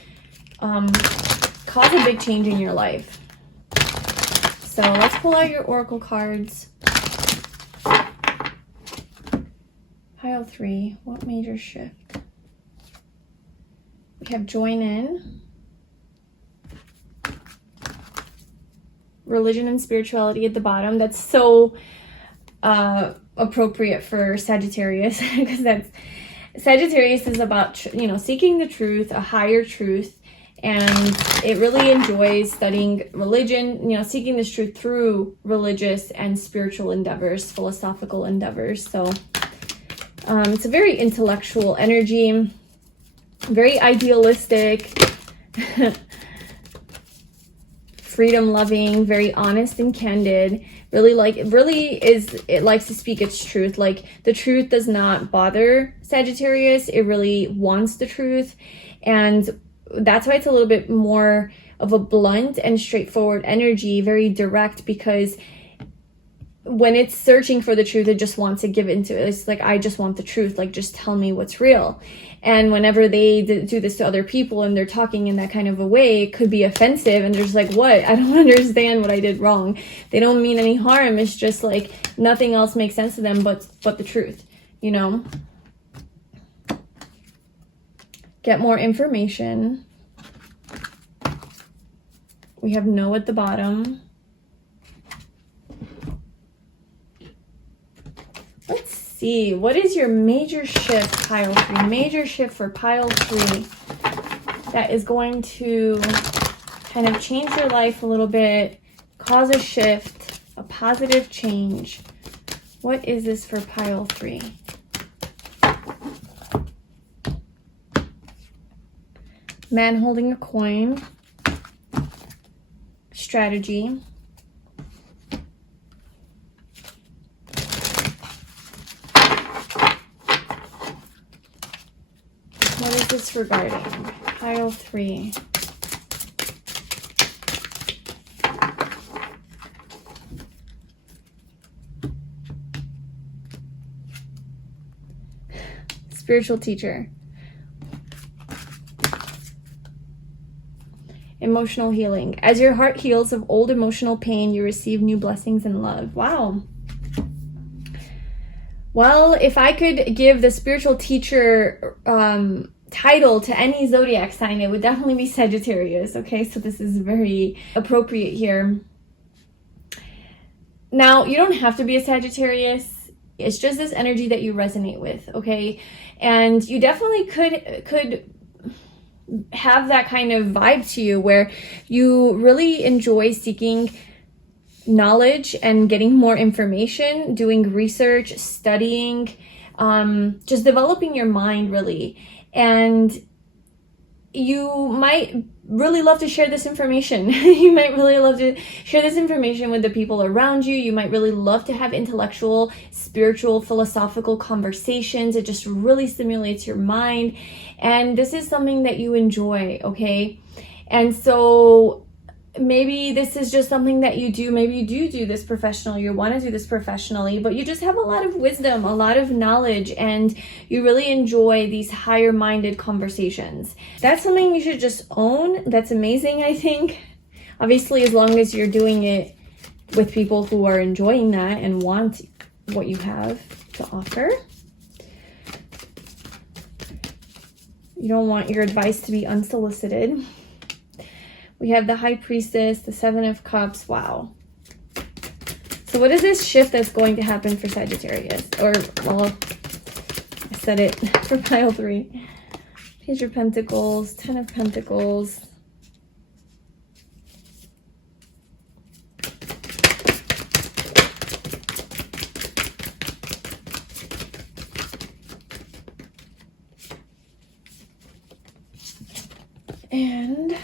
cause a big change in your life. So let's pull out your oracle cards. Pile 3, what major shift? We have join in, religion and spirituality at the bottom. That's so appropriate for Sagittarius, because Sagittarius is about, you know, seeking the truth, a higher truth, and it really enjoys studying religion, seeking this truth through religious and spiritual endeavors, philosophical endeavors. So it's a very intellectual energy, very idealistic, freedom loving, very honest and candid. It likes to speak its truth. Like, the truth does not bother Sagittarius. It really wants the truth, and that's why it's a little bit more of a blunt and straightforward energy, very direct, because when it's searching for the truth, it just wants to give into it. It's like, I just want the truth, like, just tell me what's real. And whenever they do this to other people and they're talking in that kind of a way, it could be offensive, and they're just like, what? I don't understand what I did wrong. They don't mean any harm. It's just like nothing else makes sense to them but the truth, Get more information. We have no at the bottom. Let's see. What is your major shift, pile 3? Major shift for pile 3 that is going to kind of change your life a little bit, cause a shift, a positive change. What is this for pile 3? Man holding a coin. Strategy. What is this regarding? Pile 3. Spiritual teacher. Emotional healing. As your heart heals of old emotional pain, you receive new blessings and love. Wow. Well, if I could give the spiritual teacher title to any zodiac sign, it would definitely be Sagittarius. Okay, so this is very appropriate here. Now, you don't have to be a Sagittarius. It's just this energy that you resonate with, okay? And you definitely could have that kind of vibe to you where you really enjoy seeking knowledge and getting more information, doing research, studying, just developing your mind, really. And you might really love to share this information. You might really love to share this information with the people around you. You might really love to have intellectual, spiritual, philosophical conversations. It just really stimulates your mind. And this is something that you enjoy, okay? And so maybe this is just something that you do. Maybe you do this professionally. You want to do this professionally, but you just have a lot of wisdom, a lot of knowledge, and you really enjoy these higher minded conversations. That's something you should just own. That's amazing, I think. Obviously, as long as you're doing it with people who are enjoying that and want what you have to offer. You don't want your advice to be unsolicited. We have the High Priestess, the Seven of Cups. Wow. So what is this shift that's going to happen for Sagittarius? Or, well, I said it for pile 3. Page of Pentacles, Ten of Pentacles. And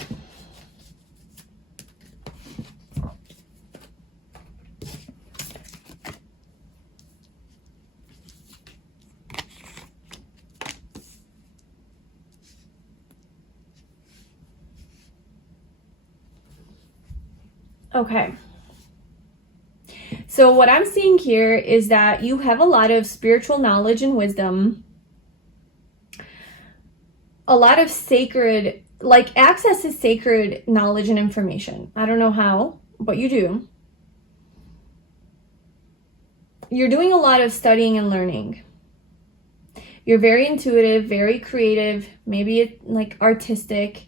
okay. So what I'm seeing here is that you have a lot of spiritual knowledge and wisdom, a lot of sacred, like access to sacred knowledge and information. I don't know how, but you do. You're doing a lot of studying and learning. You're very intuitive, very creative, maybe like artistic,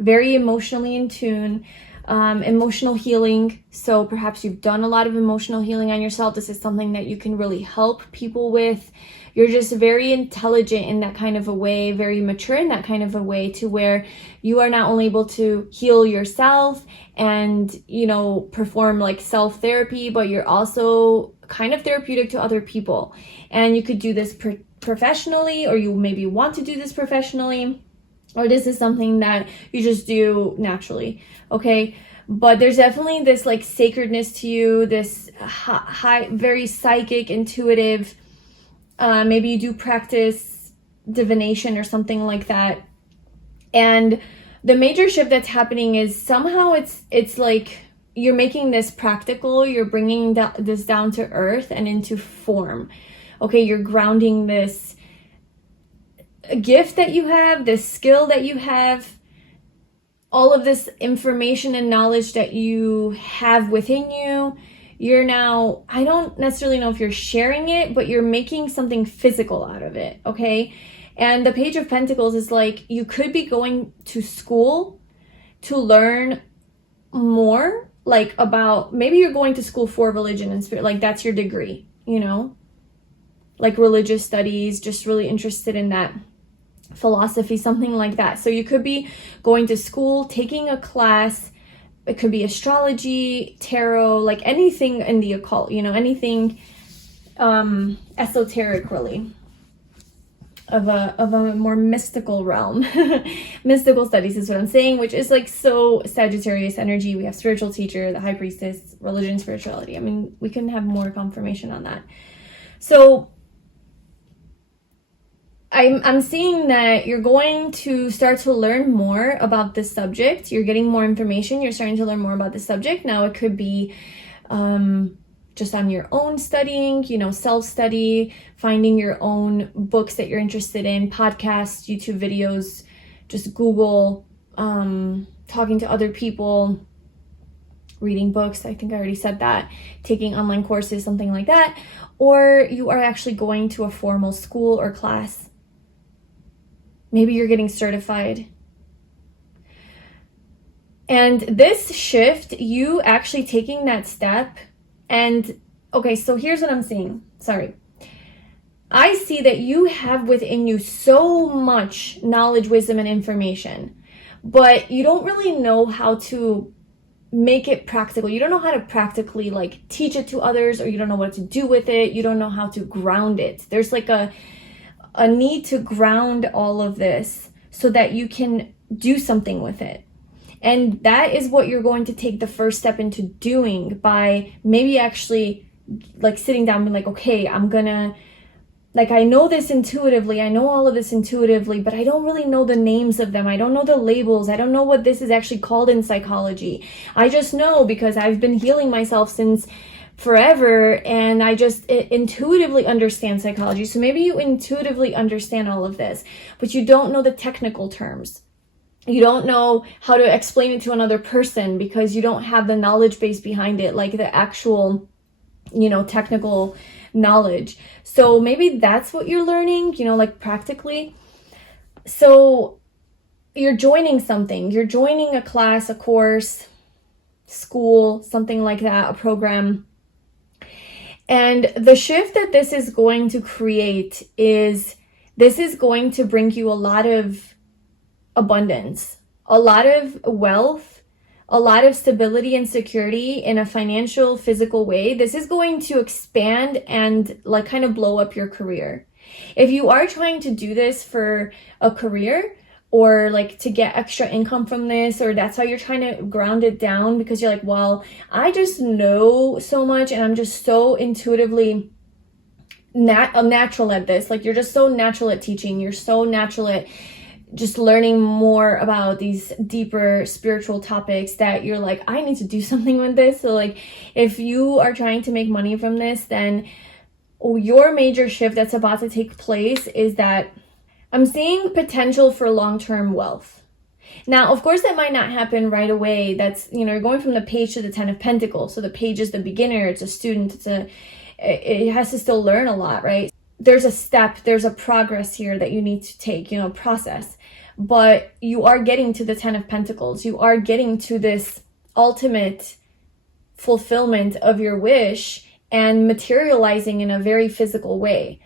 very emotionally in tune. emotional healing. So perhaps you've done a lot of emotional healing on yourself. This is something that you can really help people with. You're just very intelligent in that kind of a way, very mature in that kind of a way, to where you are not only able to heal yourself and, you know, perform like self-therapy, but you're also kind of therapeutic to other people. And you could do this professionally, or you maybe want to do this professionally, or this is something that you just do naturally, okay? But there's definitely this like sacredness to you, this high, very psychic, intuitive. Maybe you do practice divination or something like that. And the major shift that's happening is somehow it's like you're making this practical. You're bringing this down to earth and into form. Okay, you're grounding this gift that you have, this skill that you have, all of this information and knowledge that you have within you. You're now, I don't necessarily know if you're sharing it, but you're making something physical out of it, okay? And the Page of Pentacles is like, you could be going to school to learn more, like about, maybe you're going to school for religion and spirit, like that's your degree, you know? Like religious studies, just really interested in that philosophy, something like that. So you could be going to school, taking a class. It could be astrology, tarot, like anything in the occult, you know, anything esoteric, really, of a more mystical realm. Mystical studies is what I'm saying, which is like so Sagittarius energy. We have spiritual teacher, the high priestess, religion, spirituality. I mean, we couldn't have more confirmation on that. So I'm seeing that you're going to start to learn more about this subject. You're getting more information. You're starting to learn more about the subject. Now it could be just on your own studying, you know, self-study, finding your own books that you're interested in, podcasts, YouTube videos, just Google, talking to other people, reading books. I think I already said that. Taking online courses, something like that. Or you are actually going to a formal school or class. Maybe you're getting certified. And this shift, you actually taking that step. And okay, so here's what I'm seeing. Sorry. I see that you have within you so much knowledge, wisdom, and information, but you don't really know how to make it practical. You don't know how to practically like teach it to others, or you don't know what to do with it. You don't know how to ground it. There's like a need to ground all of this so that you can do something with it. And that is what you're going to take the first step into doing, by maybe actually like sitting down and being like, okay, I'm gonna, like, I know this intuitively. I know all of this intuitively, but I don't really know the names of them. I don't know the labels. I don't know what this is actually called in psychology. I just know because I've been healing myself since forever, and I just intuitively understand psychology. So maybe you intuitively understand all of this, but you don't know the technical terms. You don't know how to explain it to another person because you don't have the knowledge base behind it, like the actual, you know, technical knowledge. So maybe that's what you're learning, you know, like practically. So you're joining something. You're joining a class, a course, school, something like that, a program. And the shift that this is going to create is, this is going to bring you a lot of abundance, a lot of wealth, a lot of stability and security in a financial, physical way. This is going to expand and like kind of blow up your career. If you are trying to do this for a career, or like to get extra income from this, or that's how you're trying to ground it down because you're like, well, I just know so much and I'm just so intuitively natural at this. Like you're just so natural at teaching. You're so natural at just learning more about these deeper spiritual topics that you're like, I need to do something with this. So like if you are trying to make money from this, then your major shift that's about to take place is that I'm seeing potential for long-term wealth. Now, of course, that might not happen right away. That's, you know, you're going from the Page to the Ten of Pentacles. So the Page is the beginner, it's a student, it has to still learn a lot, right? There's a step, there's a progress here that you need to take, you know, process. But you are getting to the Ten of Pentacles. You are getting to this ultimate fulfillment of your wish and materializing in a very physical way,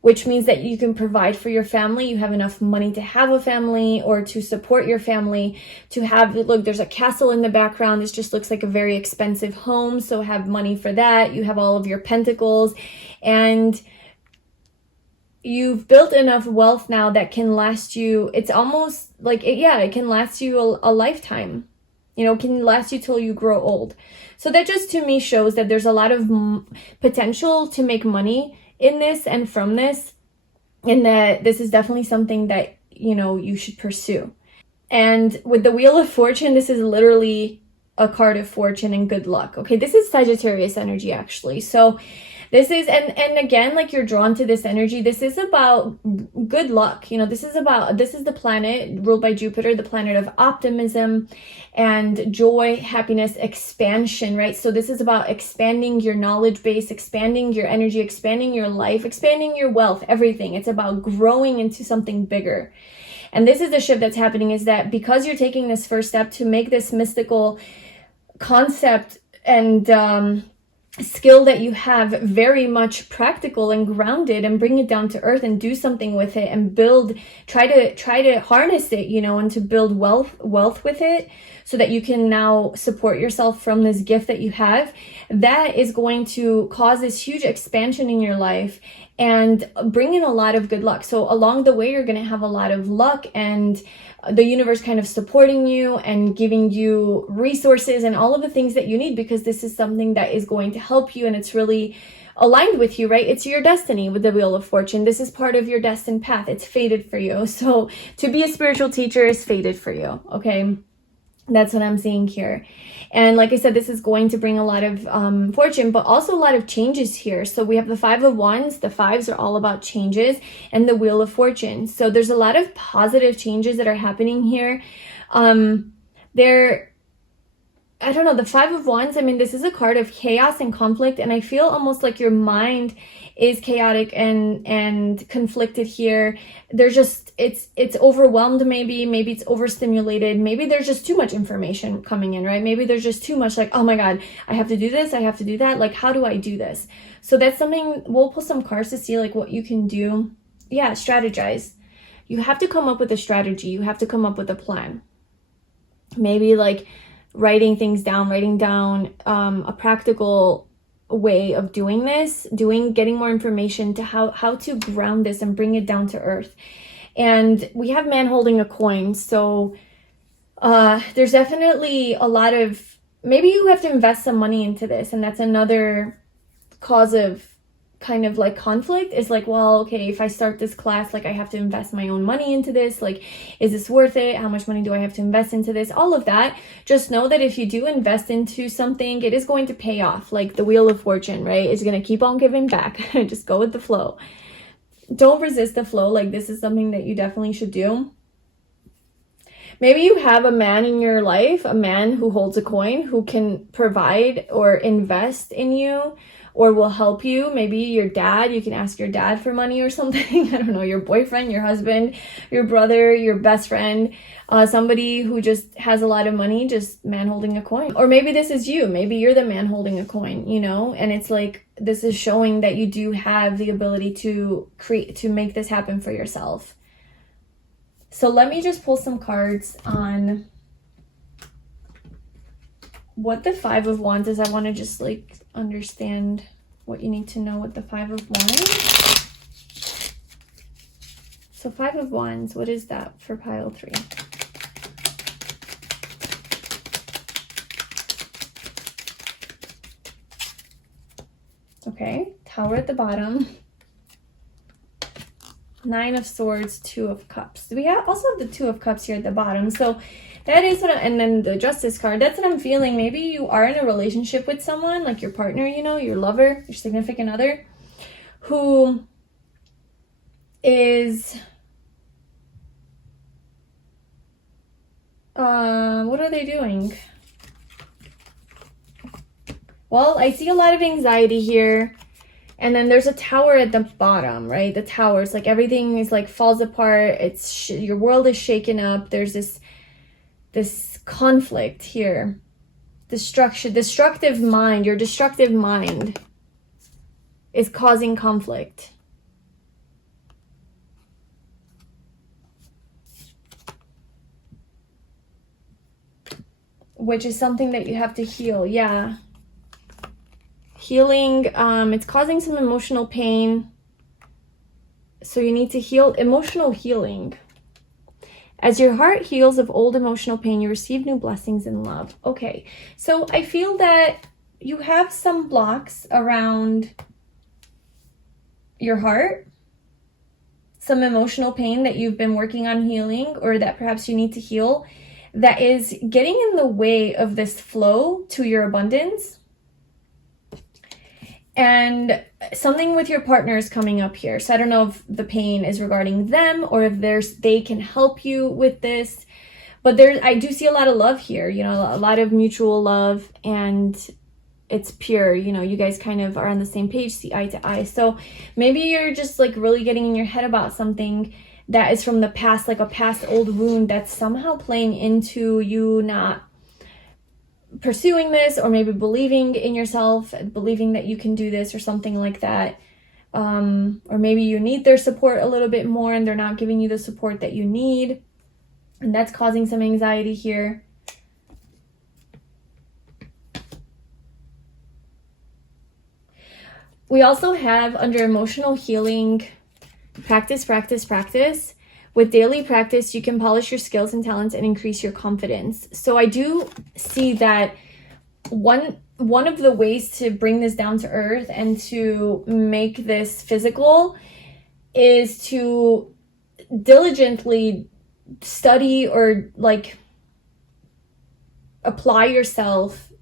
which means that you can provide for your family. You have enough money to have a family or to support your family, to have, look, there's a castle in the background. This just looks like a very expensive home. So have money for that. You have all of your pentacles, and you've built enough wealth now that can last you. It's almost like, it can last you a lifetime, you know, can last you till you grow old. So that just to me shows that there's a lot of potential to make money in this and from this, and that this is definitely something that, you know, you should pursue. And with the Wheel of Fortune, this is literally a card of fortune and good luck. Okay, this is Sagittarius energy, actually. So this is, and again, like, you're drawn to this energy. This is about good luck. You know, this is the planet ruled by Jupiter, the planet of optimism and joy, happiness, expansion, right? So this is about expanding your knowledge base, expanding your energy, expanding your life, expanding your wealth, everything. It's about growing into something bigger. And this is the shift that's happening, is that because you're taking this first step to make this mystical concept and skill that you have very much practical and grounded, and bring it down to earth and do something with it and build, try to harness it, you know, and to build wealth with it, so that you can now support yourself from this gift that you have. That is going to cause this huge expansion in your life and bring in a lot of good luck. So along the way, you're going to have a lot of luck and the universe kind of supporting you and giving you resources and all of the things that you need, because this is something that is going to help you and it's really aligned with you, right? It's your destiny with the Wheel of Fortune. This is part of your destined path. It's fated for you. So to be a spiritual teacher is fated for you, okay? That's what I'm seeing here. And like I said, this is going to bring a lot of fortune, but also a lot of changes here. So we have the Five of Wands. The fives are all about changes, and the Wheel of Fortune. So there's a lot of positive changes that are happening here. I don't know, the Five of Wands, I mean, this is a card of chaos and conflict, and I feel almost like your mind is chaotic and conflicted here. There's just, it's overwhelmed, maybe it's overstimulated, maybe there's just too much information coming in, right? Maybe there's just too much, like, oh my God, I have to do this, I have to do that, like, how do I do this? So that's something, we'll pull some cards to see like what you can do. Yeah, strategize. You have to come up with a strategy. You have to come up with a plan. Maybe like writing things down, a practical way of doing this, getting more information to how to ground this and bring it down to earth. And we have man holding a coin. So there's definitely a lot of, maybe you have to invest some money into this, and that's another cause of kind of like conflict, is like, well, okay, if I start this class, like I have to invest my own money into this, like, is this worth it? How much money do I have to invest into this? All of that. Just know that if you do invest into something, it is going to pay off. Like the Wheel of Fortune, right? It's going to keep on giving back. Just go with the flow. Don't resist the flow. Like, this is something that you definitely should do. Maybe you have a man in your life, a man who holds a coin, who can provide or invest in you, or will help you. Maybe your dad, you can ask your dad for money or something. I don't know, your boyfriend, your husband, your brother, your best friend, somebody who just has a lot of money, just man holding a coin. Or maybe this is you. Maybe you're the man holding a coin, you know? And it's like, this is showing that you do have the ability to make this happen for yourself. So let me just pull some cards on what the Five of Wands is. I want to just like understand what you need to know with the Five of Wands. So Five of Wands, what is that for pile 3? Okay, Tower at the bottom. Nine of Swords, Two of Cups. We also have the Two of Cups here at the bottom. So that is what and then the Justice card. That's what I'm feeling. Maybe you are in a relationship with someone, like your partner, you know, your lover, your significant other, who is, what are they doing? Well, I see a lot of anxiety here. And then there's a tower at the bottom, right? The tower, it's like everything is like falls apart. It's your world is shaken up. There's this conflict here. destructive mind, your destructive mind is causing conflict. Which is something that you have to heal. Yeah. Healing, it's causing some emotional pain. So you need to heal, emotional healing. As your heart heals of old emotional pain, you receive new blessings in love. Okay, so I feel that you have some blocks around your heart, some emotional pain that you've been working on healing, or that perhaps you need to heal, that is getting in the way of this flow to your abundance. And something with your partner is coming up here. So I don't know if the pain is regarding them or if they can help you with this. But I do see a lot of love here, you know, a lot of mutual love, and it's pure, you know, you guys kind of are on the same page, see eye to eye. So maybe you're just like really getting in your head about something that is from the past, like a past old wound that's somehow playing into you not pursuing this, or maybe believing in yourself, believing that you can do this or something like that. Or maybe you need their support a little bit more and they're not giving you the support that you need. And that's causing some anxiety here. We also have under emotional healing, practice, practice, practice. With daily practice, you can polish your skills and talents and increase your confidence. So I do see that one of the ways to bring this down to earth and to make this physical is to diligently study or like apply yourself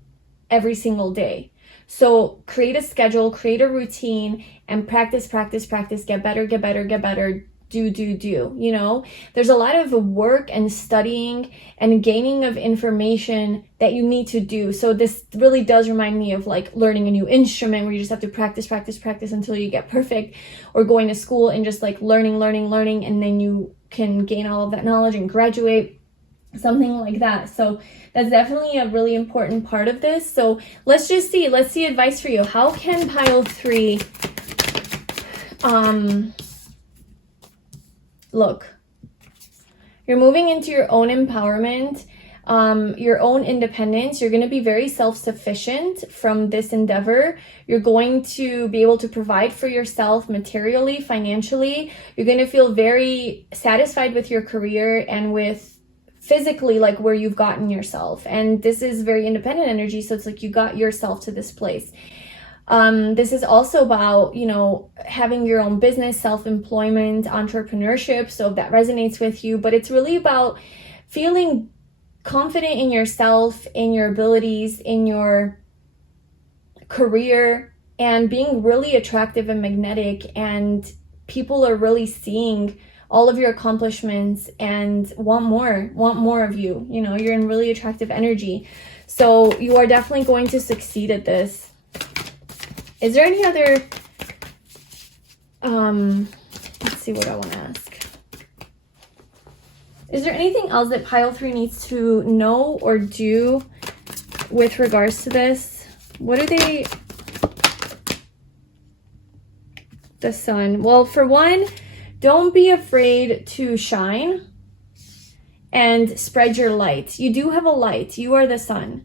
every single day. So create a schedule, create a routine, and practice, practice, practice, get better, get better, get better. Do, you know, there's a lot of work and studying and gaining of information that you need to do. So this really does remind me of like learning a new instrument where you just have to practice, practice, practice until you get perfect, or going to school and just like learning, and then you can gain all of that knowledge and graduate, something like that. So that's definitely a really important part of this. So let's see advice for you. How can pile 3 look? You're moving into your own empowerment, your own independence. You're going to be very self-sufficient from this endeavor. You're going to be able to provide for yourself materially, financially. You're going to feel very satisfied with your career and with physically, like where you've gotten yourself. And this is very independent energy. So it's like you got yourself to this place. This is also about, you know, having your own business, self-employment, entrepreneurship. So if that resonates with you, but it's really about feeling confident in yourself, in your abilities, in your career, and being really attractive and magnetic. And people are really seeing all of your accomplishments and want more of you. You know, you're in really attractive energy. So you are definitely going to succeed at this. Is there any other, let's see what I want to ask. Is there anything else that pile 3 needs to know or do with regards to this? What are they? The sun. Well, for one, don't be afraid to shine and spread your light. You do have a light. You are the sun.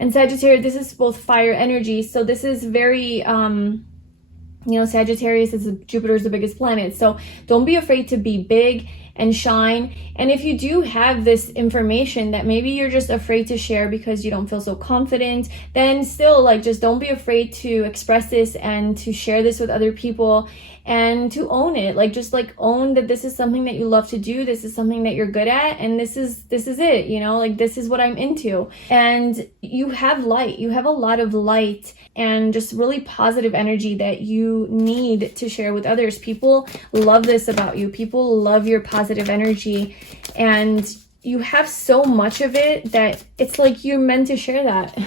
And Sagittarius, this is both fire energy. So this is very, you know, Sagittarius is Jupiter's the biggest planet. So don't be afraid to be big and shine. And if you do have this information that maybe you're just afraid to share because you don't feel so confident, then still, like, just don't be afraid to express this and to share this with other people and to own it. Like, just like own that this is something that you love to do. This is something that you're good at. And this is it, you know, like, this is what I'm into. And you have light. You have a lot of light and just really positive energy that you need to share with others. People love this about you. People love your positive energy, and you have so much of it that it's like you're meant to share that.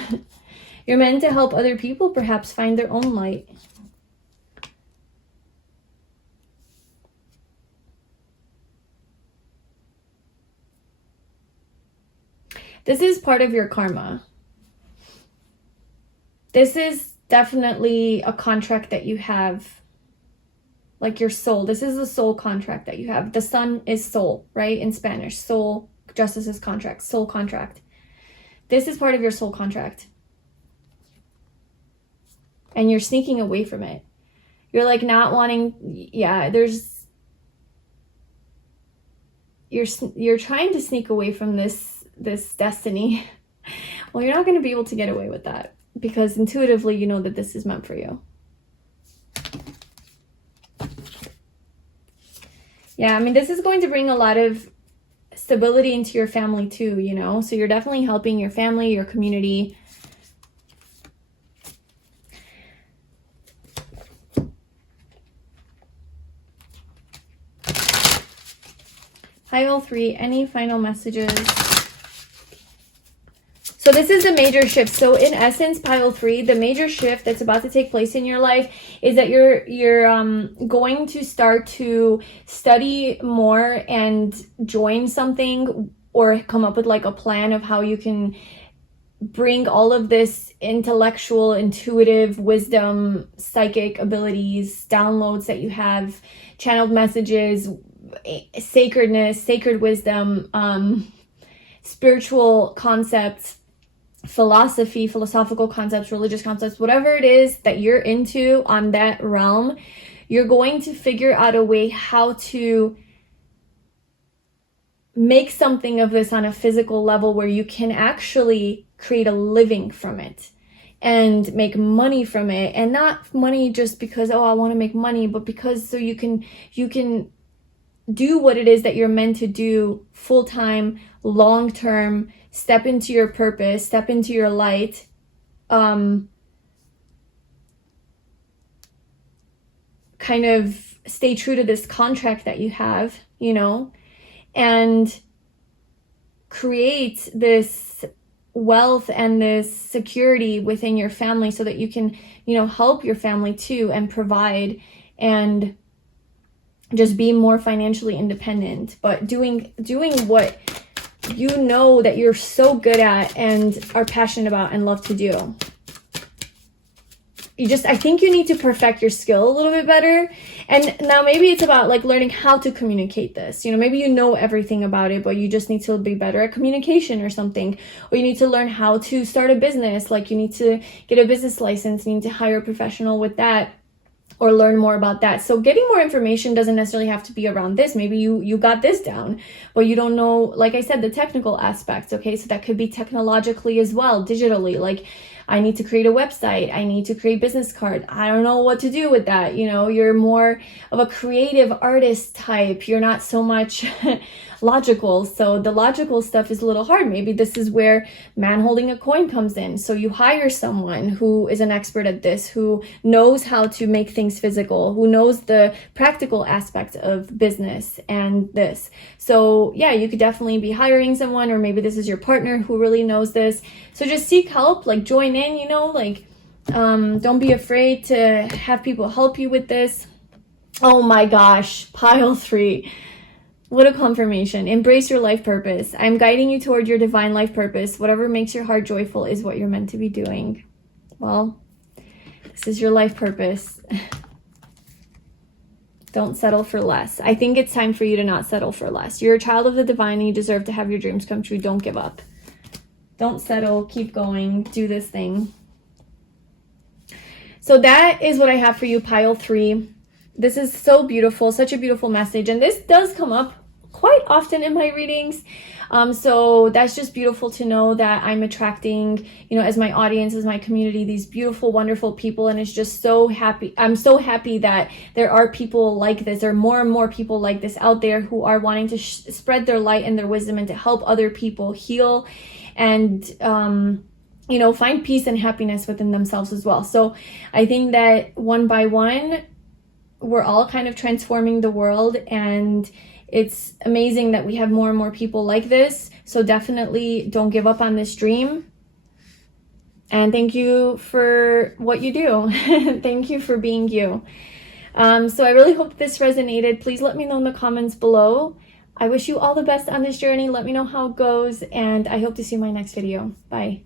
You're meant to help other people perhaps find their own light. This is part of your karma. This is definitely a contract that you have, like your soul. This is a soul contract that you have. The sun is soul, right? In Spanish, soul, justice is contract, soul contract. This is part of your soul contract. And you're sneaking away from it. You're like not wanting, you're trying to sneak away from this destiny. Well, you're not going to be able to get away with that, because intuitively you know that this is meant for you. Yeah, I mean, this is going to bring a lot of stability into your family too, you know? So you're definitely helping your family, your community. Pile 3, any final messages? So this is a major shift. So in essence, pile 3, the major shift that's about to take place in your life is that you're going to start to study more and join something, or come up with like a plan of how you can bring all of this intellectual, intuitive wisdom, psychic abilities, downloads that you have, channeled messages, sacredness, sacred wisdom, spiritual concepts, philosophy, philosophical concepts, religious concepts, whatever it is that you're into on that realm, you're going to figure out a way how to make something of this on a physical level where you can actually create a living from it and make money from it. And not money just because, oh, I want to make money, but because so you can do what it is that you're meant to do full-time, long-term, step into your purpose, step into your light, kind of stay true to this contract that you have, you know, and create this wealth and this security within your family so that you can, you know, help your family too and provide and just be more financially independent, but doing what you know that you're so good at and are passionate about and love to do. I think you need to perfect your skill a little bit better. And now maybe it's about like learning how to communicate this. You know, maybe you know everything about it, but you just need to be better at communication or something. Or you need to learn how to start a business. Like you need to get a business license. You need to hire a professional with that, or learn more about that. So getting more information doesn't necessarily have to be around this. Maybe you got this down, but you don't know, like I said, the technical aspects, okay? So that could be technologically as well, digitally. Like, I need to create a website. I need to create business cards. I don't know what to do with that. You know, you're more of a creative artist type. You're not so much logical. So the logical stuff is a little hard. Maybe this is where man holding a coin comes in. So you hire someone who is an expert at this, who knows how to make things physical, who knows the practical aspects of business and this. So yeah, you could definitely be hiring someone, or maybe this is your partner who really knows this. So just seek help, like join in, you know, like don't be afraid to have people help you with this. Oh my gosh, pile 3. What a confirmation. Embrace your life purpose. I'm guiding you toward your divine life purpose. Whatever makes your heart joyful is what you're meant to be doing. Well, this is your life purpose. Don't settle for less. I think it's time for you to not settle for less. You're a child of the divine and you deserve to have your dreams come true. Don't give up. Don't settle. Keep going. Do this thing. So that is what I have for you, pile 3. This is so beautiful, such a beautiful message. And this does come up quite often in my readings. So that's just beautiful to know that I'm attracting, you know, as my audience, as my community, these beautiful, wonderful people. And it's just so happy. I'm so happy that there are people like this. There are more and more people like this out there who are wanting to spread their light and their wisdom and to help other people heal and, you know, find peace and happiness within themselves as well. So I think that one by one, we're all kind of transforming the world, and it's amazing that we have more and more people like this. So definitely don't give up on this dream. And thank you for what you do. Thank you for being you. So I really hope this resonated. Please let me know in the comments below I wish you all the best on this journey. Let me know how it goes, and I hope to see you in my next video. Bye.